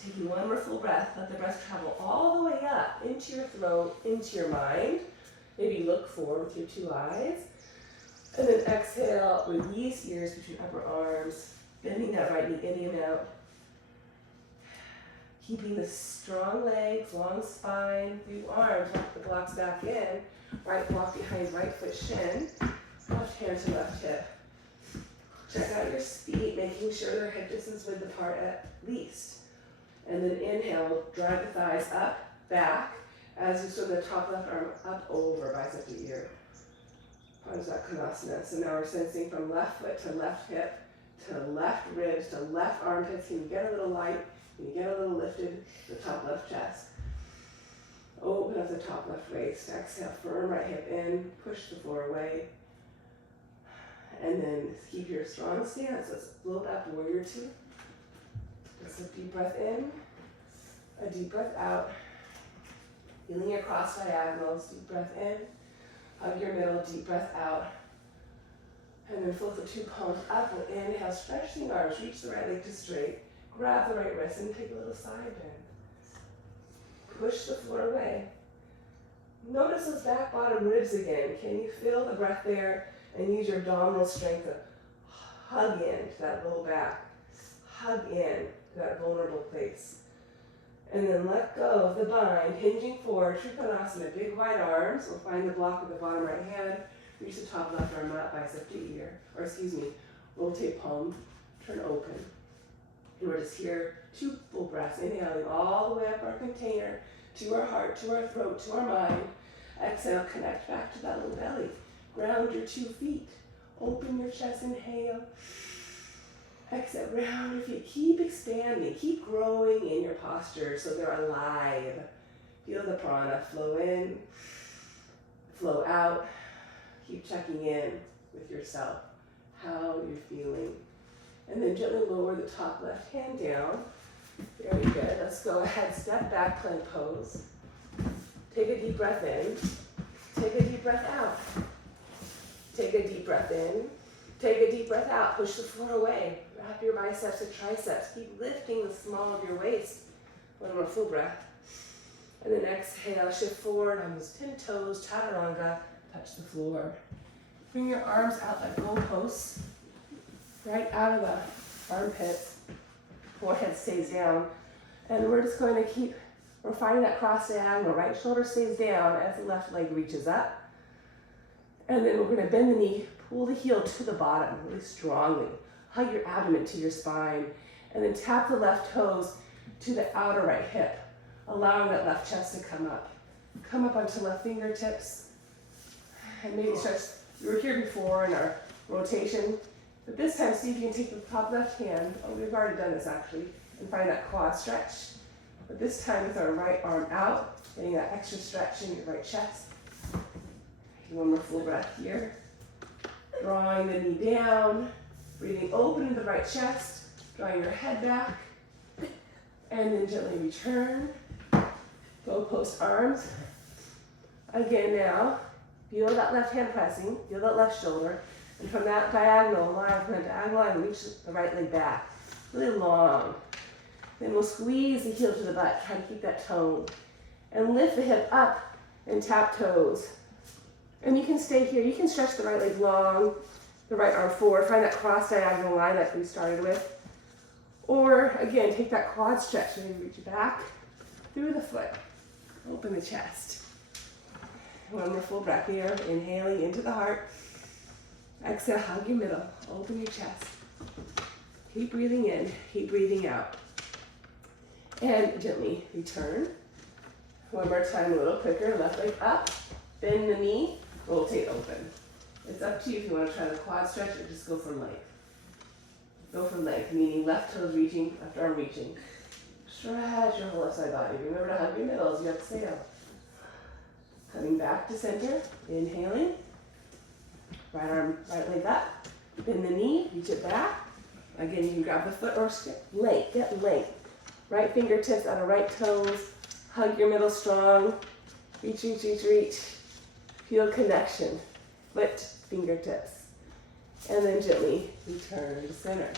Taking one more full breath, let the breath travel all the way up into your throat, into your mind. Maybe look forward with your 2 eyes. And then exhale, release ears between upper arms, bending that right knee in and out. Keeping the strong legs, long spine, through arms, walk the blocks back in. Right block behind right foot shin, left hand to left hip. Check out your feet, making sure they're hip distance width apart at least. And then inhale, drive the thighs up, back, as you swing the top left arm up over bicep to ear. Konasana. So now we're sensing from left foot to left hip, to left ribs, to left armpits. Can you get a little light? Can you get a little lifted? The top left chest. Open up the top left waist. Exhale, firm right hip in, push the floor away. And then keep your strong stance. Let's float up, warrior 2. Just a deep breath in, a deep breath out. Feeling your cross diagonals, deep breath in, hug your middle, deep breath out. And then float the 2 palms up, we'll inhale, stretch the arms, reach the right leg to straight, grab the right wrist and take a little side bend. Push the floor away. Notice those back bottom ribs again. Can you feel the breath there and use your abdominal strength to hug in to that low back, hug in to that vulnerable place. And then let go of the bind, hinging forward, Trikonasana, big wide arms. We'll find the block with the bottom right hand, reach the top left arm out, bicep to ear, rotate palm, turn open. And we're just here, 2 full breaths, inhaling all the way up our container, to our heart, to our throat, to our mind. Exhale, connect back to that little belly. Ground your 2 feet. Open your chest, inhale. Exhale, round your feet. Keep expanding, keep growing in your posture so they're alive. Feel the prana flow in, flow out. Keep checking in with yourself, how you're feeling. And then gently lower the top left hand down. Very good. Let's go ahead, step back, plank pose. Take a deep breath in. Take a deep breath out. Take a deep breath in. Take a deep breath out. Push the floor away. Wrap your biceps and triceps. Keep lifting the small of your waist. One more full breath. And then exhale, shift forward on those 10 toes, chaturanga, touch the floor. Bring your arms out like goalposts, right out of the armpits. Forehead stays down. And we're just going to we're finding that cross diagonal. Right shoulder stays down as the left leg reaches up. And then we're going to bend the knee, pull the heel to the bottom really strongly. Hug your abdomen to your spine. And then tap the left toes to the outer right hip, allowing that left chest to come up. Come up onto left fingertips. And maybe stretch. We were here before in our rotation. But this time, see if you can take the top left hand. Oh, we've already done this actually. And find that quad stretch. But this time with our right arm out, getting that extra stretch in your right chest. One more full breath here. Drawing the knee down, breathing open in the right chest, drawing your head back, and then gently return. Go post arms. Again now, feel that left hand pressing, feel that left shoulder, and from that diagonal line, from that diagonal line, reach the right leg back, really long. Then we'll squeeze the heel to the butt, try to keep that tone. And lift the hip up and tap toes. And you can stay here. You can stretch the right leg long, the right arm forward. Find that cross diagonal line like we started with. Or again, take that quad stretch and reach back through the foot. Open the chest. One more full breath here. Inhaling into the heart. Exhale, hug your middle, open your chest. Keep breathing in, keep breathing out. And gently return. One more time, a little quicker, left leg up, bend the knee, rotate open. It's up to you if you want to try the quad stretch or just go for length. Go for length, meaning left toes reaching, left arm reaching. Stretch your whole left side body. Remember to hug your middle as you exhale. Coming back to center, inhaling. Right leg up, bend the knee, reach it back. Again, you can grab the foot or length, get length. Right fingertips out of right toes. Hug your middle strong. Reach, reach, reach, reach. Feel connection. Foot, fingertips. And then gently return to center.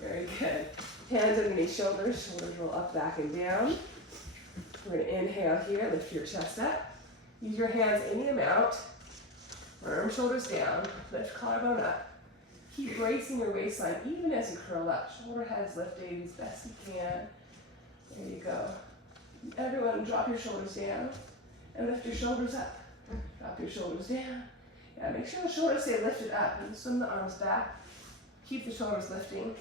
Very good. Hands underneath shoulders. Shoulders roll up, back, and down. We're going to inhale here. Lift your chest up. Use your hands any amount. Arm, shoulders down. Lift collarbone up. Keep bracing your waistline even as you curl up. Shoulder heads lifting as best you can. There you go. Everyone drop your shoulders down and lift your shoulders up. Drop your shoulders down. Yeah, make sure the shoulders stay lifted up and swim the arms back. Keep the shoulders lifting.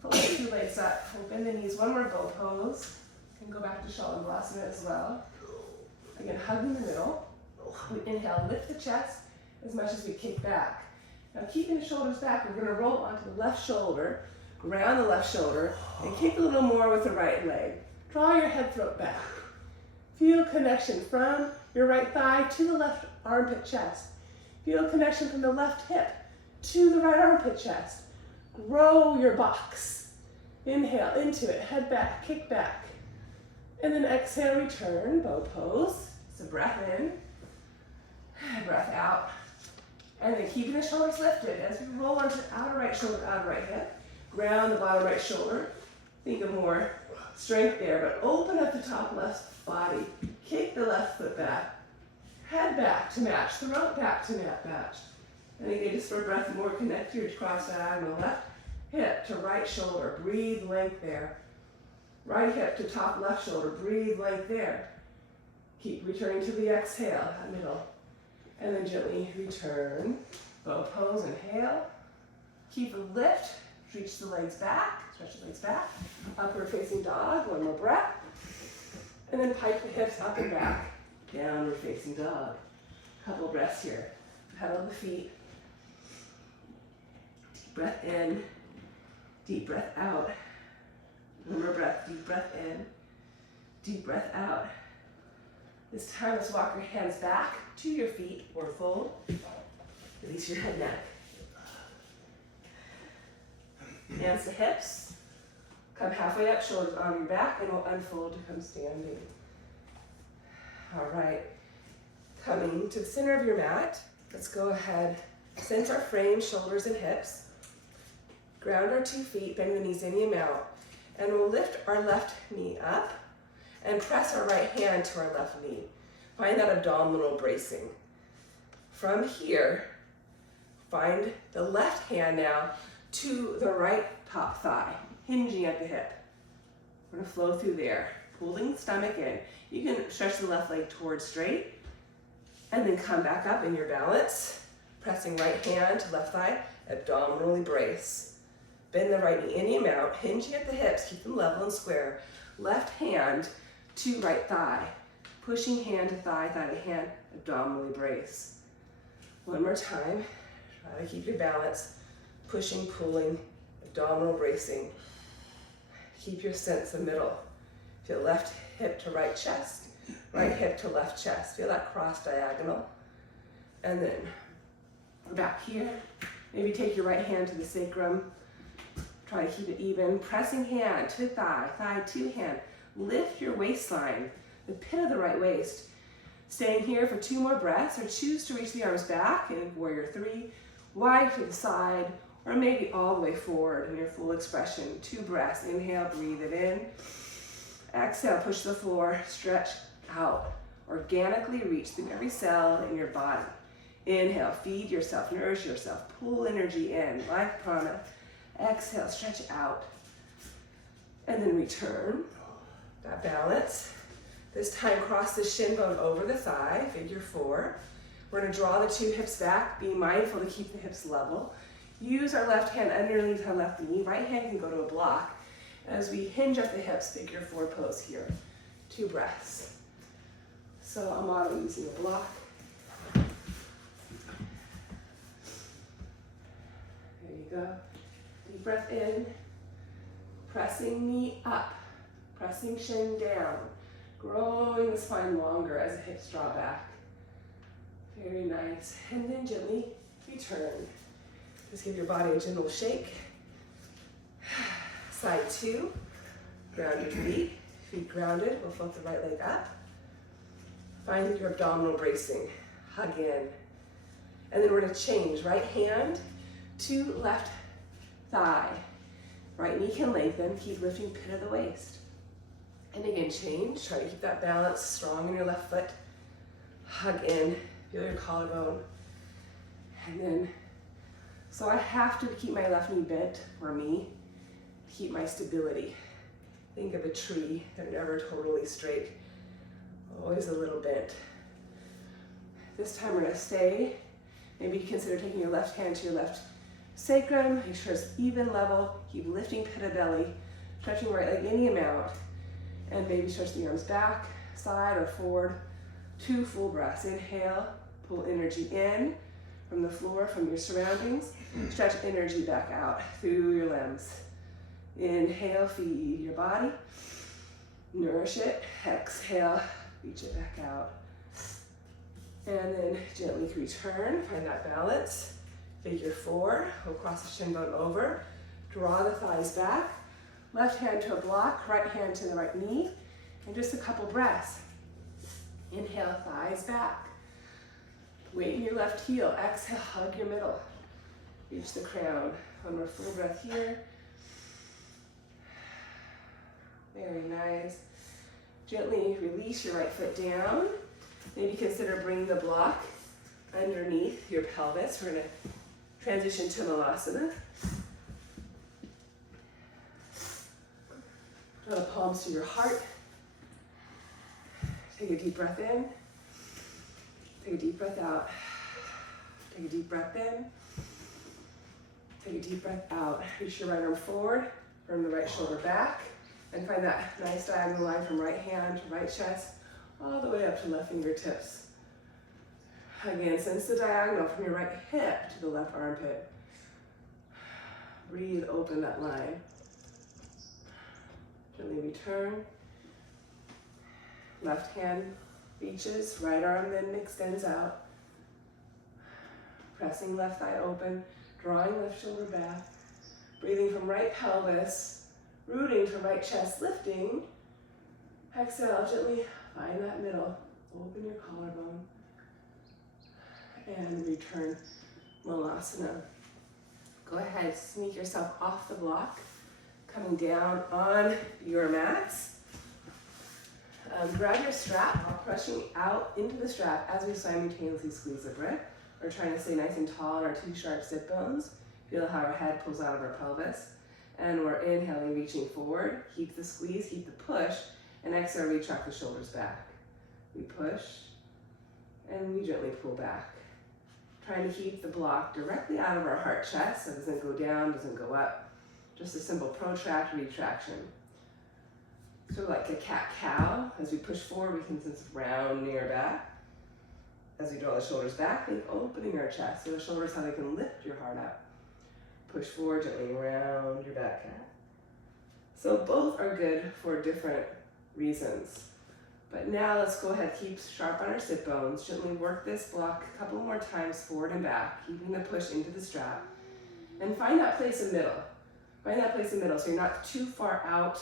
Pull the two legs up. Bend the knees. One more bow pose. And go back to Shalangasana as well. Again, hug in the middle. We inhale, lift the chest as much as we kick back. Now keeping the shoulders back, we're going to roll onto the left shoulder, ground the left shoulder, and kick a little more with the right leg. Draw your head throat back. Feel connection from your right thigh to the left armpit chest. Feel connection from the left hip to the right armpit chest. Grow your box. Inhale into it, head back, kick back. And then exhale, return, bow pose. So breath in, breath out. And then keeping the shoulders lifted as we roll onto outer right shoulder, outer right hip. Ground the bottom right shoulder. Think of more strength there, but open up the top left body. Kick the left foot back. Head back to match. Throat back to match. And again, just for breath, more connect your cross diagonal. Left hip to right shoulder. Breathe length there. Right hip to top left shoulder. Breathe length there. Keep returning to the exhale, that middle. And then gently return. Bow pose, inhale. Keep a lift. Reach the legs back. Stretch the legs back. Upward facing dog. One more breath. And then pipe the hips up and back. Downward facing dog. Couple breaths here. Pedal the feet. Deep breath in. Deep breath out. One more breath. Deep breath in. Deep breath out. This time, let's walk your hands back to your feet or fold. Release your head, neck. Hands to hips. Come halfway up, shoulders on your back, and we'll unfold to come standing. All right. Coming to the center of your mat, let's go ahead, sense our frame, shoulders and hips. Ground our 2 feet, bend the knees any amount, and we'll lift our left knee up and press our right hand to our left knee. Find that abdominal bracing. From here, find the left hand now to the right top thigh, hinging at the hip. We're gonna flow through there, pulling the stomach in. You can stretch the left leg towards straight, and then come back up in your balance, pressing right hand to left thigh, abdominally brace. Bend the right knee any amount, hinging at the hips, keep them level and square. Left hand to right thigh, pushing hand to thigh, thigh to hand, abdominally brace. One more time, try to keep your balance, pushing, pulling, abdominal bracing. Keep your sense of middle. Feel left hip to right chest, right hip to left chest. Feel that cross diagonal. And then we're back here. Maybe take your right hand to the sacrum. Try to keep it even. Pressing hand to thigh, thigh to hand. Lift your waistline, the pit of the right waist. Staying here for 2 more breaths, or choose to reach the arms back in warrior 3, wide to the side, or maybe all the way forward in your full expression. 2 breaths. Inhale, breathe it in. Exhale, push the floor, stretch out. Organically reach through every cell in your body. Inhale, feed yourself, nourish yourself, pull energy in, life prana. Exhale, stretch out. And then return. That balance. This time, cross the shin bone over the thigh, figure 4. We're gonna draw the two hips back, be mindful to keep the hips level. Use our left hand underneath our left knee. Right hand can go to a block. As we hinge up the hips, figure four pose here. 2 breaths. So I'm auto using a block. There you go. Deep breath in. Pressing knee up. Pressing shin down. Growing the spine longer as the hips draw back. Very nice. And then gently return. Just give your body a gentle shake. Side 2. Ground your feet. Feet grounded. We'll float the right leg up. Find your abdominal bracing. Hug in. And then we're going to change. Right hand to left thigh. Right knee can lengthen. Keep lifting pit of the waist. And again, change. Try to keep that balance strong in your left foot. Hug in. Feel your collarbone. And then, so I have to keep my left knee bent for me. Keep my stability. Think of a tree. They're never totally straight. Always a little bent. This time we're going to stay. Maybe consider taking your left hand to your left sacrum. Make sure it's even level. Keep lifting pit of belly. Stretching right leg any amount. And maybe stretch the arms back, side, or forward. 2 full breaths. Inhale. Pull energy in from the floor, from your surroundings. Stretch energy back out through your limbs. Inhale, feed your body. Nourish it. Exhale, reach it back out. And then gently return. Find that balance. Figure 4. We'll cross the shin bone over. Draw the thighs back. Left hand to a block. Right hand to the right knee. And just a couple breaths. Inhale, thighs back. Weight in your left heel. Exhale, hug your middle. Reach the crown. One more full breath here. Very nice. Gently release your right foot down. Maybe consider bringing the block underneath your pelvis. We're going to transition to Malasana. Draw the palms to your heart. Take a deep breath in. Take a deep breath out. Take a deep breath in. Take a deep breath out. Reach your right arm forward. Firm the right shoulder back. And find that nice diagonal line from right hand to right chest, all the way up to left fingertips. Again, sense the diagonal from your right hip to the left armpit. Breathe, open that line. Gently return. Left hand reaches, right arm then extends out. Pressing left thigh open, drawing left shoulder back. Breathing from right pelvis. Rooting to right chest, lifting. Exhale, gently find that middle. Open your collarbone. And return Malasana. Go ahead, sneak yourself off the block. Coming down on your mats. Grab your strap while crushing out into the strap as we simultaneously squeeze the breath. We're trying to stay nice and tall in our 2 sharp sit bones. Feel how our head pulls out of our pelvis. And we're inhaling, reaching forward. Keep the squeeze, keep the push. And exhale, retract the shoulders back. We push, and we gently pull back. Trying to keep the block directly out of our heart chest, so it doesn't go down, doesn't go up. Just a simple protract, retraction. Sort of like a cat-cow. As we push forward, we can sense rounding our back. As we draw the shoulders back, think opening our chest. So the shoulders, how they can lift your heart up. Push forward, gently round your back cat. So both are good for different reasons. But now let's go ahead, keep sharp on our sit bones. Gently work this block a couple more times forward and back, keeping the push into the strap. And find that place in middle. Find that place in middle so you're not too far out,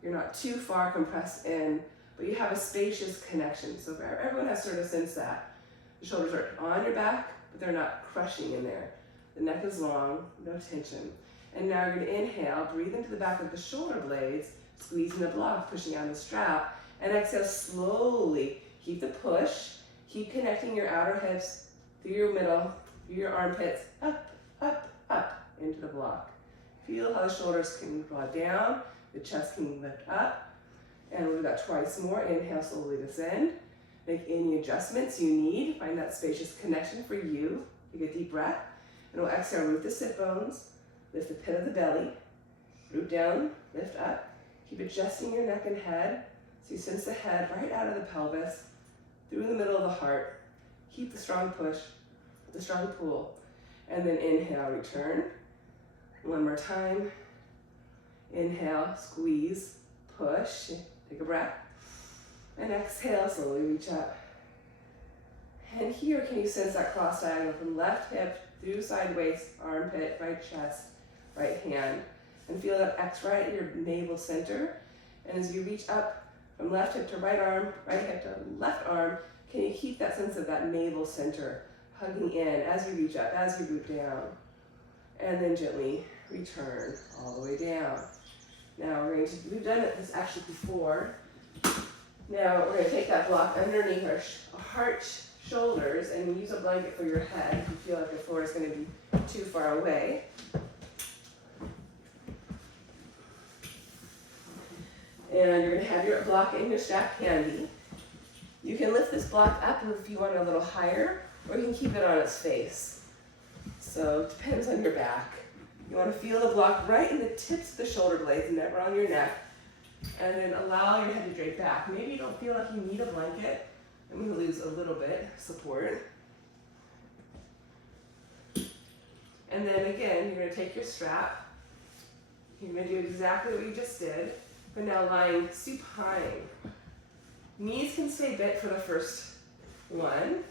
you're not too far compressed in, but you have a spacious connection. So everyone has sort of sensed that. The shoulders are on your back, but they're not crushing in there. The neck is long, no tension. And now you're going to inhale, breathe into the back of the shoulder blades, squeezing the block, pushing on the strap, and exhale slowly. Keep the push, keep connecting your outer hips through your middle, through your armpits, up, up, up into the block. Feel how the shoulders can draw down, the chest can lift up, and we'll do that twice more. Inhale, slowly descend. Make any adjustments you need. Find that spacious connection for you. Take a deep breath. And we'll exhale, root the sit bones. Lift the pit of the belly. Root down, lift up. Keep adjusting your neck and head. So you sense the head right out of the pelvis, through the middle of the heart. Keep the strong push, the strong pull. And then inhale, return. One more time. Inhale, squeeze, push. Take a breath. And exhale, slowly reach up. And here, can you sense that cross diagonal from left hip through side waist, armpit, right chest, right hand. And feel that X right at your navel center. And as you reach up from left hip to right arm, right hip to left arm, can you keep that sense of that navel center hugging in as you reach up, as you root down. And then gently return all the way down. Now we've done this actually before. Now we're going to take that block underneath our heart, shoulders, and use a blanket for your head if you feel like the floor is going to be too far away. And you're going to have your block and your strap handy. You can lift this block up if you want it a little higher, or you can keep it on its face. So it depends on your back. You want to feel the block right in the tips of the shoulder blades, never on your neck. And then allow your head to drape back. Maybe you don't feel like you need a blanket. I'm going to lose a little bit support. And then again, you're going to take your strap. You're going to do exactly what you just did, but now lying supine. Knees can stay bent for the first one.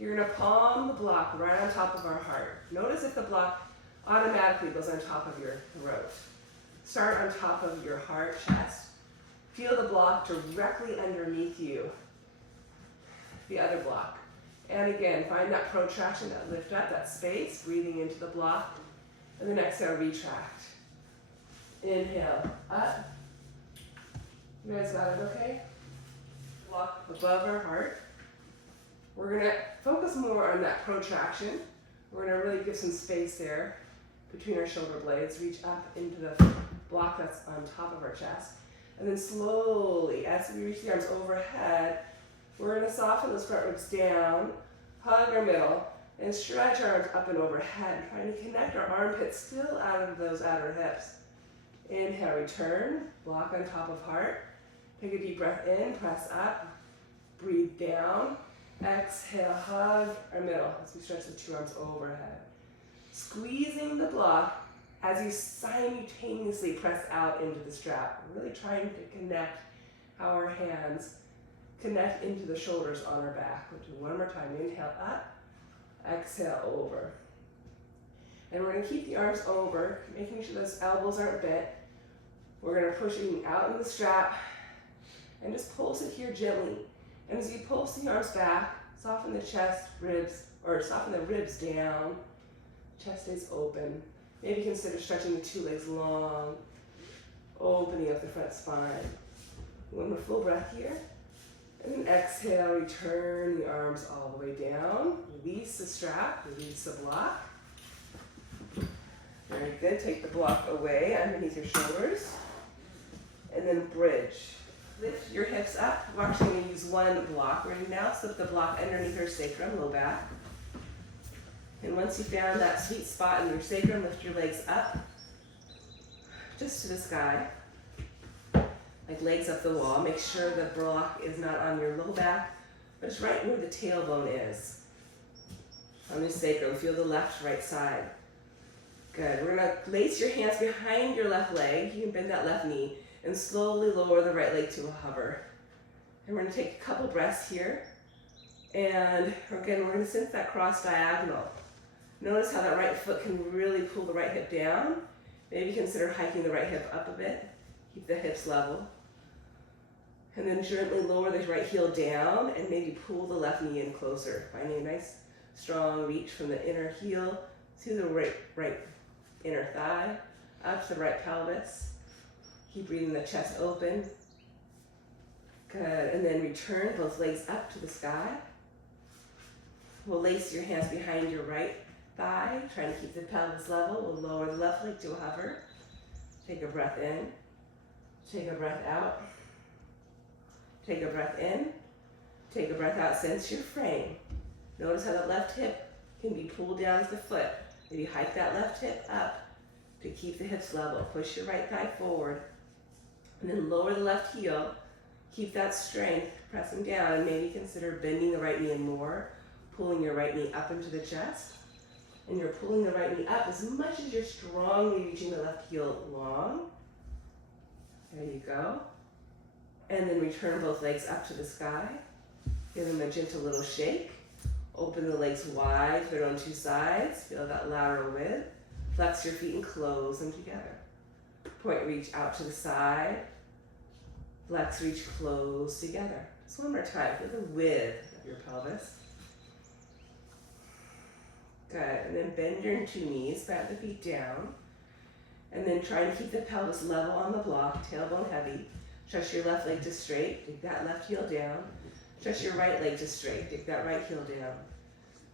You're going to palm the block right on top of our heart. Notice if the block automatically goes on top of your throat. Start on top of your heart, chest. Feel the block directly underneath you. The other block. And again, find that protraction, that lift up, that space, breathing into the block. And then exhale, retract. Inhale, up. You guys got it okay? Block above our heart. We're going to focus more on that protraction. We're going to really give some space there between our shoulder blades. Reach up into the block that's on top of our chest. And then slowly, as we reach the arms overhead, we're going to soften those front ribs down, hug our middle, and stretch our arms up and overhead, trying to connect our armpits still out of those outer hips. Inhale, return, block on top of heart. Take a deep breath in, press up, breathe down. Exhale, hug our middle as we stretch the two arms overhead. Squeezing the block as you simultaneously press out into the strap. Really trying to connect how our hands connect into the shoulders on our back. We'll do one more time. Inhale up, exhale over. And we're going to keep the arms over, making sure those elbows aren't bent. We're going to push out in the strap and just pulse it here gently. And as you pulse the arms back, soften the chest, ribs, or soften the ribs down. Chest stays open. Maybe consider stretching the two legs long, opening up the front spine. One more full breath here. And then exhale, return the arms all the way down. Release the strap, release the block. Very good. Take the block away underneath your shoulders. And then bridge. Lift your hips up. We're actually going to use one block. We're going to now slip the block underneath your sacrum, low back. And once you found that sweet spot in your sacrum, lift your legs up, just to the sky, like legs up the wall. Make sure the block is not on your low back, but it's right where the tailbone is. On your sacrum, feel the left, right side. Good. We're going to place your hands behind your left leg. You can bend that left knee and slowly lower the right leg to a hover. And we're going to take a couple breaths here. And again, we're going to sense that cross diagonal. Notice how that right foot can really pull the right hip down. Maybe consider hiking the right hip up a bit. Keep the hips level. And then gently lower the right heel down and maybe pull the left knee in closer. Finding a nice strong reach from the inner heel to the right inner thigh, up to the right pelvis. Keep breathing the chest open. Good. And then return both legs up to the sky. We'll lace your hands behind your right thigh, trying to keep the pelvis level. We'll lower the left leg to a hover. Take a breath in. Take a breath out. Take a breath in. Take a breath out, sense your frame. Notice how that left hip can be pulled down to the foot. Maybe hike that left hip up to keep the hips level. Push your right thigh forward. And then lower the left heel. Keep that strength, pressing down, and maybe consider bending the right knee in more, pulling your right knee up into the chest. And you're pulling the right knee up as much as you're strongly reaching the left heel long. There you go. And then return both legs up to the sky. Give them a gentle little shake. Open the legs wide, put it on two sides. Feel that lateral width. Flex your feet and close them together. Point, reach out to the side. Flex, reach, close together. Just one more time. Feel the width of your pelvis. Good. And then bend your two knees, bat the feet down. And then try to keep the pelvis level on the block, tailbone heavy. Stretch your left leg to straight. Dig that left heel down. Stretch your right leg to straight. Dig that right heel down.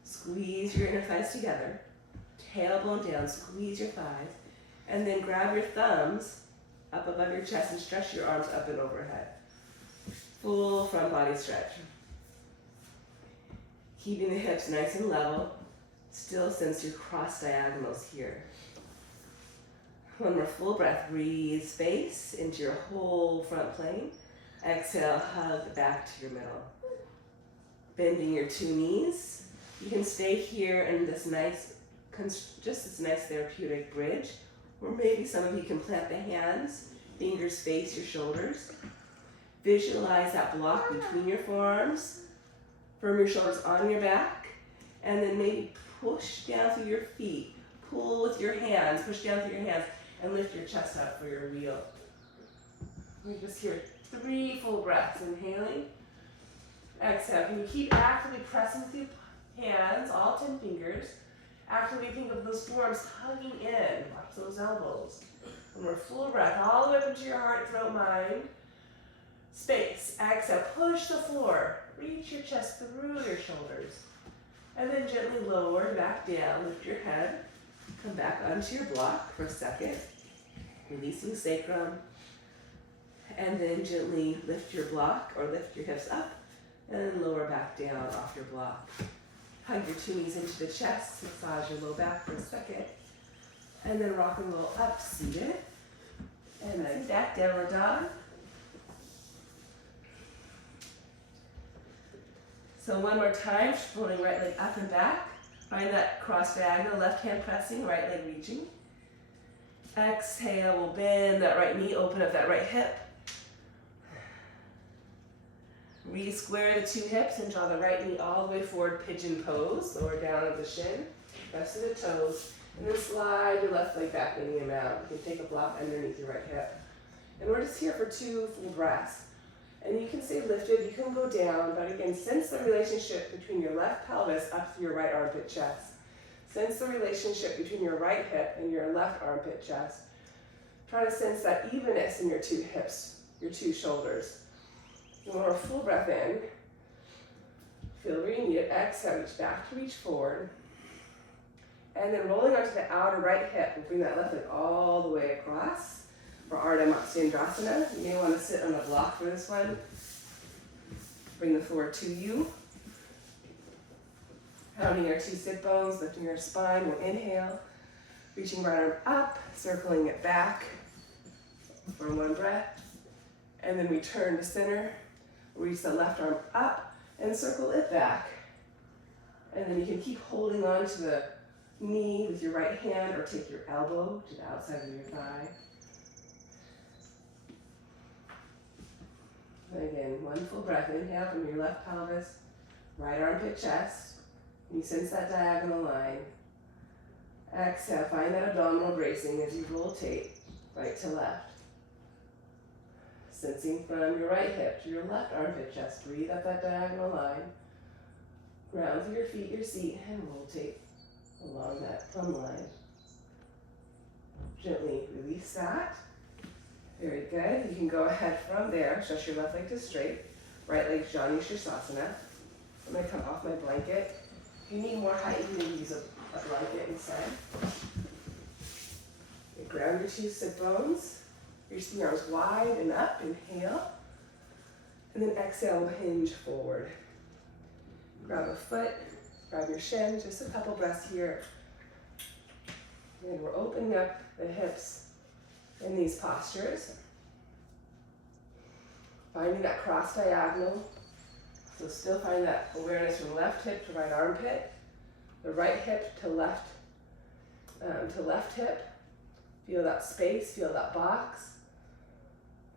Squeeze your inner thighs together. Tailbone down. Squeeze your thighs. And then grab your thumbs up above your chest and stretch your arms up and overhead. Full front body stretch. Keeping the hips nice and level. Still sense your cross diagonals here. One more full breath. Breathe space into your whole front plane. Exhale, hug back to your middle. Bending your two knees. You can stay here in this nice, just this nice therapeutic bridge, or maybe some of you can plant the hands, fingers face your shoulders. Visualize that block between your forearms. Firm your shoulders on your back, and then maybe push down through your feet. Pull with your hands, push down through your hands, and lift your chest up for your wheel. We just hear 3 full breaths. Inhaling. Exhale. Can you keep actively pressing with your hands, all 10 fingers. Actively think of those forearms hugging in. Watch those elbows. One more full breath, all the way up into your heart, throat, mind. Space. Exhale. Push the floor. Reach your chest through your shoulders. And then gently lower back down. Lift your head. Come back onto your block for a second. Releasing sacrum. And then gently lift your block or lift your hips up and lower back down off your block. Hug your two knees into the chest, massage your low back for a second. And then rock and roll up, seated. And then back, downward dog. So one more time, pulling right leg up and back. Find that cross diagonal, left hand pressing, right leg reaching. Exhale, we'll bend that right knee, open up that right hip. Re-square the two hips and draw the right knee all the way forward, pigeon pose. Lower down at the shin, rest of the toes, and then slide your left leg back in the amount. You can take a block underneath your right hip. And we're just here for 2 full breaths. And you can stay lifted, you can go down, but again, sense the relationship between your left pelvis up through your right armpit chest. Sense the relationship between your right hip and your left armpit chest. Try to sense that evenness in your 2 hips, your 2 shoulders. One more full breath in. Feel where you need it. Exhale, reach back to reach forward. And then rolling onto the outer right hip, we'll bring that left leg all the way across for Ardha Matsyendrasana. You may want to sit on a block for this one. Bring the floor to you. Pounding your 2 sit bones, lifting your spine. We'll inhale, reaching right arm up, circling it back for 1 breath. And then we turn to center. Reach the left arm up and circle it back. And then you can keep holding on to the knee with your right hand or take your elbow to the outside of your thigh. And again, 1 full breath. Inhale from your left pelvis, right armpit chest. You sense that diagonal line. Exhale, find that abdominal bracing as you rotate right to left. Sensing from your right hip to your left armpit chest. Breathe up that diagonal line. Ground through your feet, your seat, and rotate along that plumb line. Gently release that. Very good. You can go ahead from there. Stretch your left leg to straight. Right leg, Janu Sirsasana. I'm going to come off my blanket. If you need more height, you can use a blanket instead. Okay, ground your 2 sit bones. Reach the arms wide and up, inhale. And then exhale, hinge forward. Grab a foot, grab your shin, just a couple breaths here. And we're opening up the hips in these postures. Finding that cross diagonal. So still find that awareness from left hip to right armpit, the right hip to left hip. Feel that space, feel that box.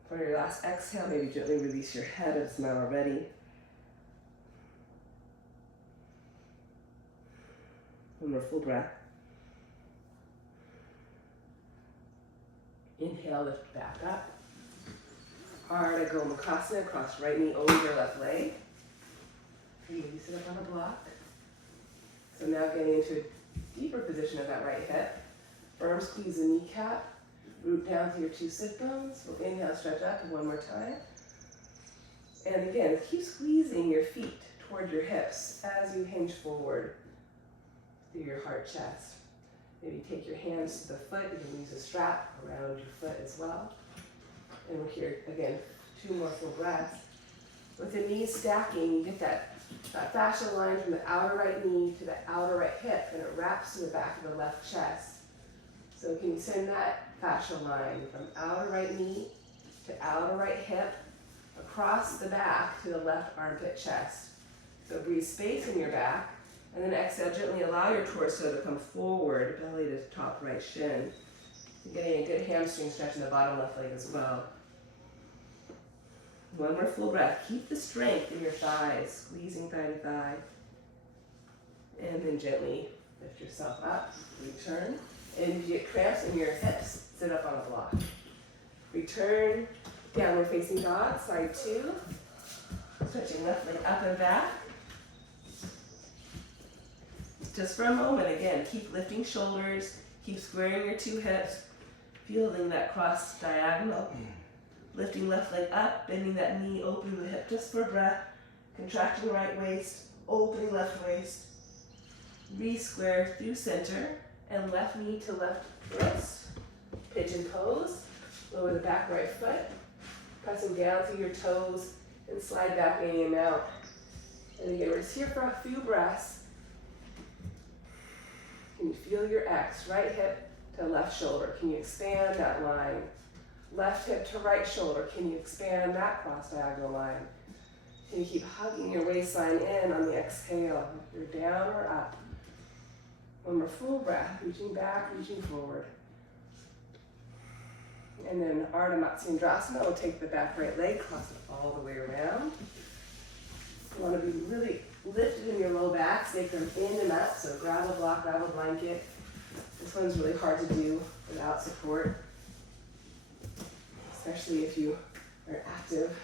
For your last exhale, maybe gently release your head if it's not already. One more full breath. Inhale, lift back up. Ardha Gomukhasana, cross right knee over left leg. Maybe sit up on a block. So now getting into a deeper position of that right hip. Firm squeeze the kneecap. Root down through your two sit bones. We'll inhale, stretch up one more time. And again, keep squeezing your feet toward your hips as you hinge forward through your heart chest. Maybe take your hands to the foot. You can use a strap around your foot as well. And we're here, again, 2 more full breaths. With the knees stacking, you get that fascia line from the outer right knee to the outer right hip, and it wraps to the back of the left chest. So can you send that fascia line from outer right knee to outer right hip, across the back to the left armpit chest. So breathe space in your back, and then exhale, gently allow your torso to come forward, belly to top right shin. You're getting a good hamstring stretch in the bottom left leg as well. One more full breath. Keep the strength in your thighs, squeezing thigh to thigh. And then gently lift yourself up, return. And if you get cramps in your hips, sit up on a block. Return, downward facing dog, side 2. Stretching left leg up and back. Just for a moment, again, keep lifting shoulders, keep squaring your 2 hips, feeling that cross diagonal. Lifting left leg up, bending that knee, opening the hip just for a breath. Contracting right waist, opening left waist. Re-square through center, and left knee to left wrist. Pigeon pose, lower the back right foot. Pressing down through your toes, and slide back any amount. And again, we're just here for a few breaths. Can you feel your X, right hip to left shoulder? Can you expand that line? Left hip to right shoulder. Can you expand that cross diagonal line? Can you keep hugging your waistline in on the exhale? You're down or up. One more full breath, reaching back, reaching forward. And then Ardha Matsyendrasana, we'll take the back right leg, cross it all the way around. You want to be really lifted in your low back, sacrum in and up, so grab a block, grab a blanket. This one's really hard to do without support, especially if you are active.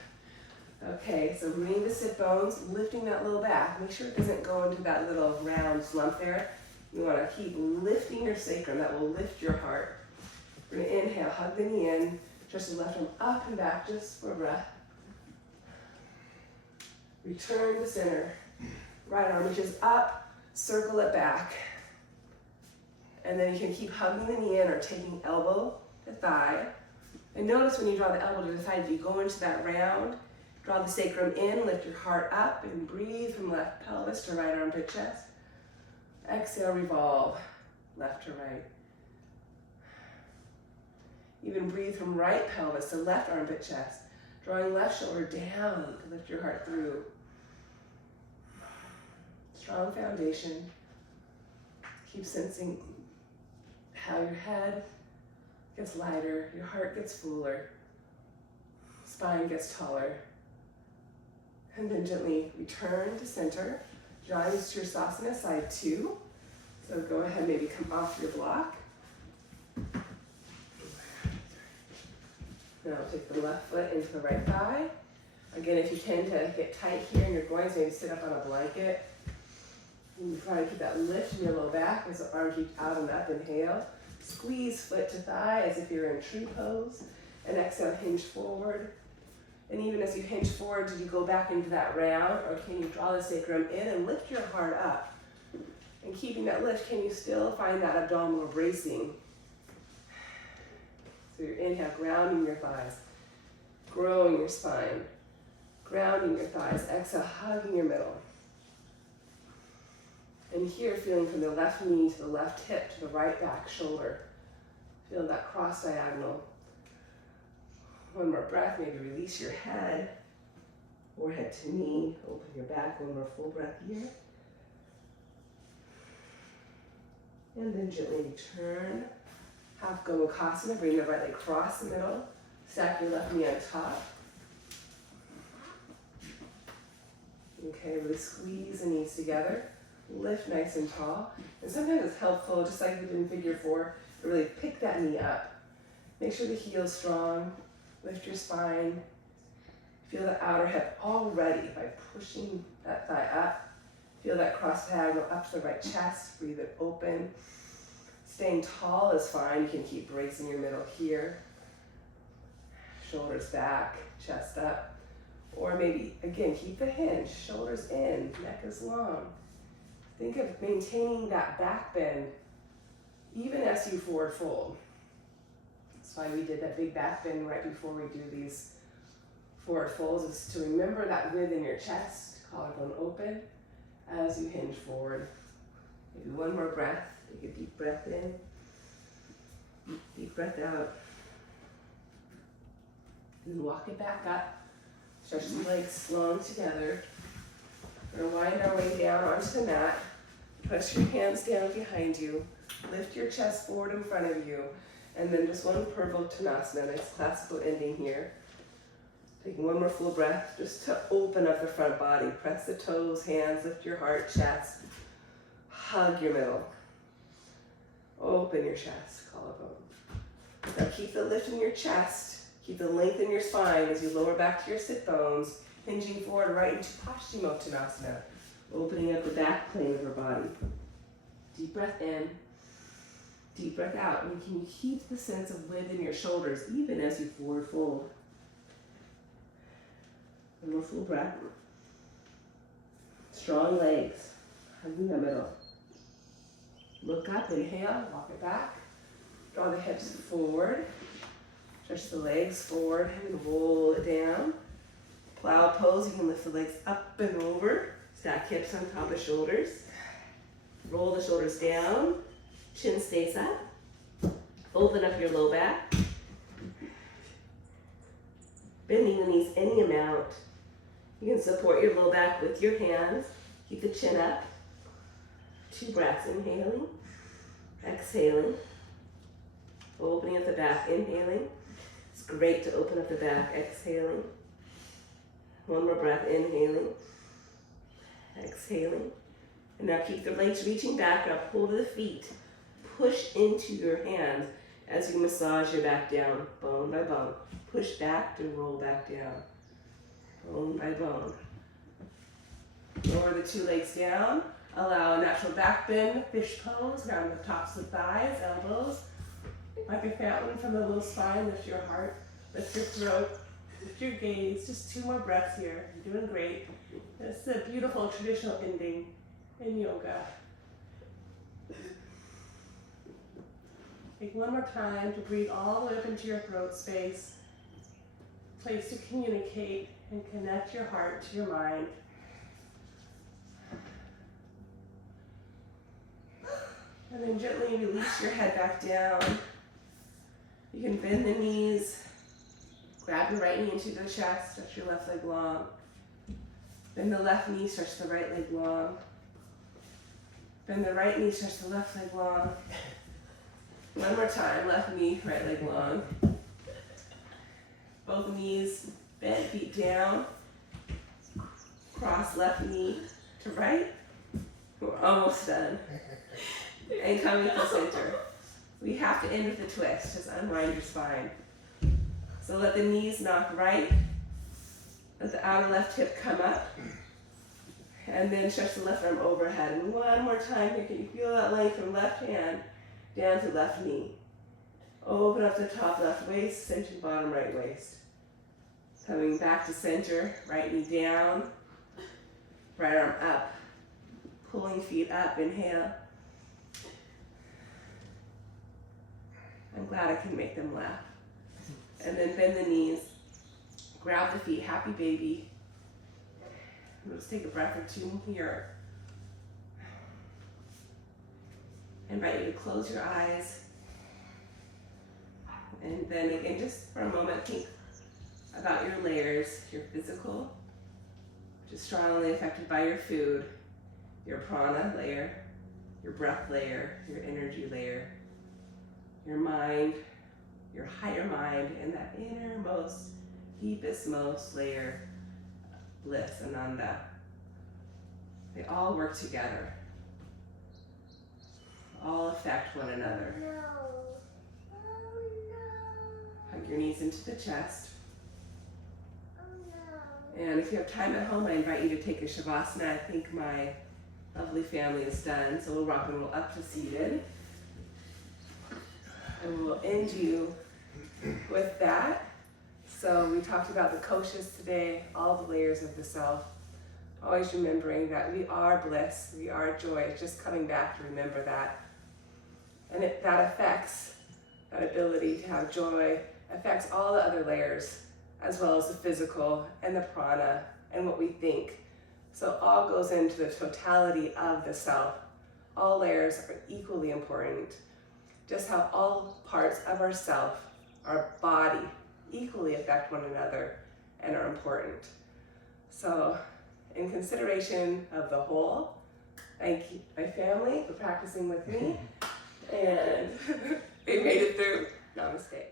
Okay, so bringing the sit bones, lifting that low back. Make sure it doesn't go into that little round slump there. You want to keep lifting your sacrum. That will lift your heart. We're going to inhale, hug the knee in, just the left arm up and back, just for a breath. Return to center. Right arm reaches up, circle it back. And then you can keep hugging the knee in or taking elbow to thigh. And notice when you draw the elbow to the thigh, you go into that round, draw the sacrum in, lift your heart up, and breathe from left pelvis to right armpit chest. Exhale, revolve, left to right. Even breathe from right pelvis to left armpit chest, drawing left shoulder down to lift your heart through. Strong foundation. Keep sensing how your head gets lighter, your heart gets fuller, spine gets taller. And then gently return to center. Drawing Sirsasana, side 2. So go ahead, maybe come off your block. Now take the left foot into the right thigh. Again, if you tend to get tight here in your groins, maybe sit up on a blanket. You try to keep that lift in your low back as the arms reach out and up. Inhale. Squeeze foot to thigh as if you're in tree pose. And exhale, hinge forward. And even as you hinge forward, do you go back into that round, or can you draw the sacrum in and lift your heart up? And keeping that lift, can you still find that abdominal bracing? So your inhale, grounding your thighs, growing your spine, grounding your thighs. Exhale, hugging your middle. And here, feeling from the left knee to the left hip to the right back shoulder. Feel that cross diagonal. One more breath, maybe release your head, forehead to knee, open your back, one more full breath here. And then gently return. Half Gomukhasana, bring the right leg across the middle, stack your left knee on top. Okay, really squeeze the knees together, lift nice and tall. And sometimes it's helpful, just like we did in figure 4, to really pick that knee up. Make sure the heel's strong, lift your spine. Feel the outer hip already by pushing that thigh up. Feel that cross diagonal up to the right chest, breathe it open. Staying tall is fine, you can keep bracing your middle here. Shoulders back, chest up. Or maybe, again, keep the hinge, shoulders in, neck is long. Think of maintaining that back bend even as you forward fold. That's why we did that big back bend right before we do these forward folds, is to remember that width in your chest, collarbone open as you hinge forward. Maybe one more breath, take a deep breath in, deep breath out. And walk it back up. Stretch the legs long together. We're going to wind our way down onto the mat. Press your hands down behind you. Lift your chest forward in front of you. And then just one Purvottanasana, nice classical ending here. Taking one more full breath just to open up the front body. Press the toes, hands, lift your heart, chest. Hug your middle. Open your chest, collarbone. Now keep the lift in your chest. Keep the length in your spine as you lower back to your sit bones, hinging forward right into Paschimottanasana, opening up the back plane of your body. Deep breath in, deep breath out. And can you keep the sense of width in your shoulders even as you forward fold? One more full breath. Strong legs, hugging the middle. Look up, inhale, walk it back. Draw the hips forward. Stretch the legs forward and roll it down. Plow pose, you can lift the legs up and over. Stack hips on top of shoulders. Roll the shoulders down. Chin stays up. Open up your low back. Bending the knees any amount. You can support your low back with your hands. Keep the chin up. 2 breaths, inhaling, exhaling. Opening up the back, inhaling. It's great to open up the back, exhaling. One more breath, inhaling, exhaling. And now keep the legs reaching back up, hold the feet. Push into your hands as you massage your back down, bone by bone. Push back to roll back down, bone by bone. Lower the 2 legs down. Allow a natural back bend, fish pose, ground the tops of thighs, elbows. Like a fountain from the low spine, lift your heart, lift your throat, lift your gaze. Just 2 more breaths here. You're doing great. This is a beautiful traditional ending in yoga. Take one more time to breathe all the way up into your throat space. Place to communicate and connect your heart to your mind. And then gently release your head back down. You can bend the knees, grab your right knee into the chest, stretch your left leg long. Bend the left knee, stretch the right leg long. Bend the right knee, stretch the left leg long. One more time, left knee, right leg long. Both knees bent, feet down. Cross left knee to right. We're almost done. And coming to center. We have to end with a twist. Just unwind your spine. So let the knees knock right. Let the outer left hip come up. And then stretch the left arm overhead. And one more time here. Can you feel that length from left hand down to left knee? Open up the top left waist, center bottom right waist. Coming back to center, right knee down, right arm up. Pulling feet up, inhale. I'm glad I can make them laugh. And then bend the knees, grab the feet, happy baby. We'll just take a breath or 2 here. I invite you to close your eyes. And then again, just for a moment, think about your layers, your physical, which is strongly affected by your food, your prana layer, your breath layer, your energy layer, your mind, your higher mind, and that innermost, deepest most layer, bliss, ananda. They all work together. All affect one another. Hug your knees into the chest. And if you have time at home, I invite you to take a shavasana. I think my lovely family is done, so we'll rock and roll up to seated. And we'll end you with that. So we talked about the koshas today, all the layers of the self. Always remembering that we are bliss, we are joy. It's just coming back to remember that. And that affects, that ability to have joy, affects all the other layers, as well as the physical and the prana and what we think. So all goes into the totality of the self. All layers are equally important. Just how all parts of our self, our body, equally affect one another and are important. So in consideration of the whole, thank you, my family, for practicing with me. And they made it through. Namaste.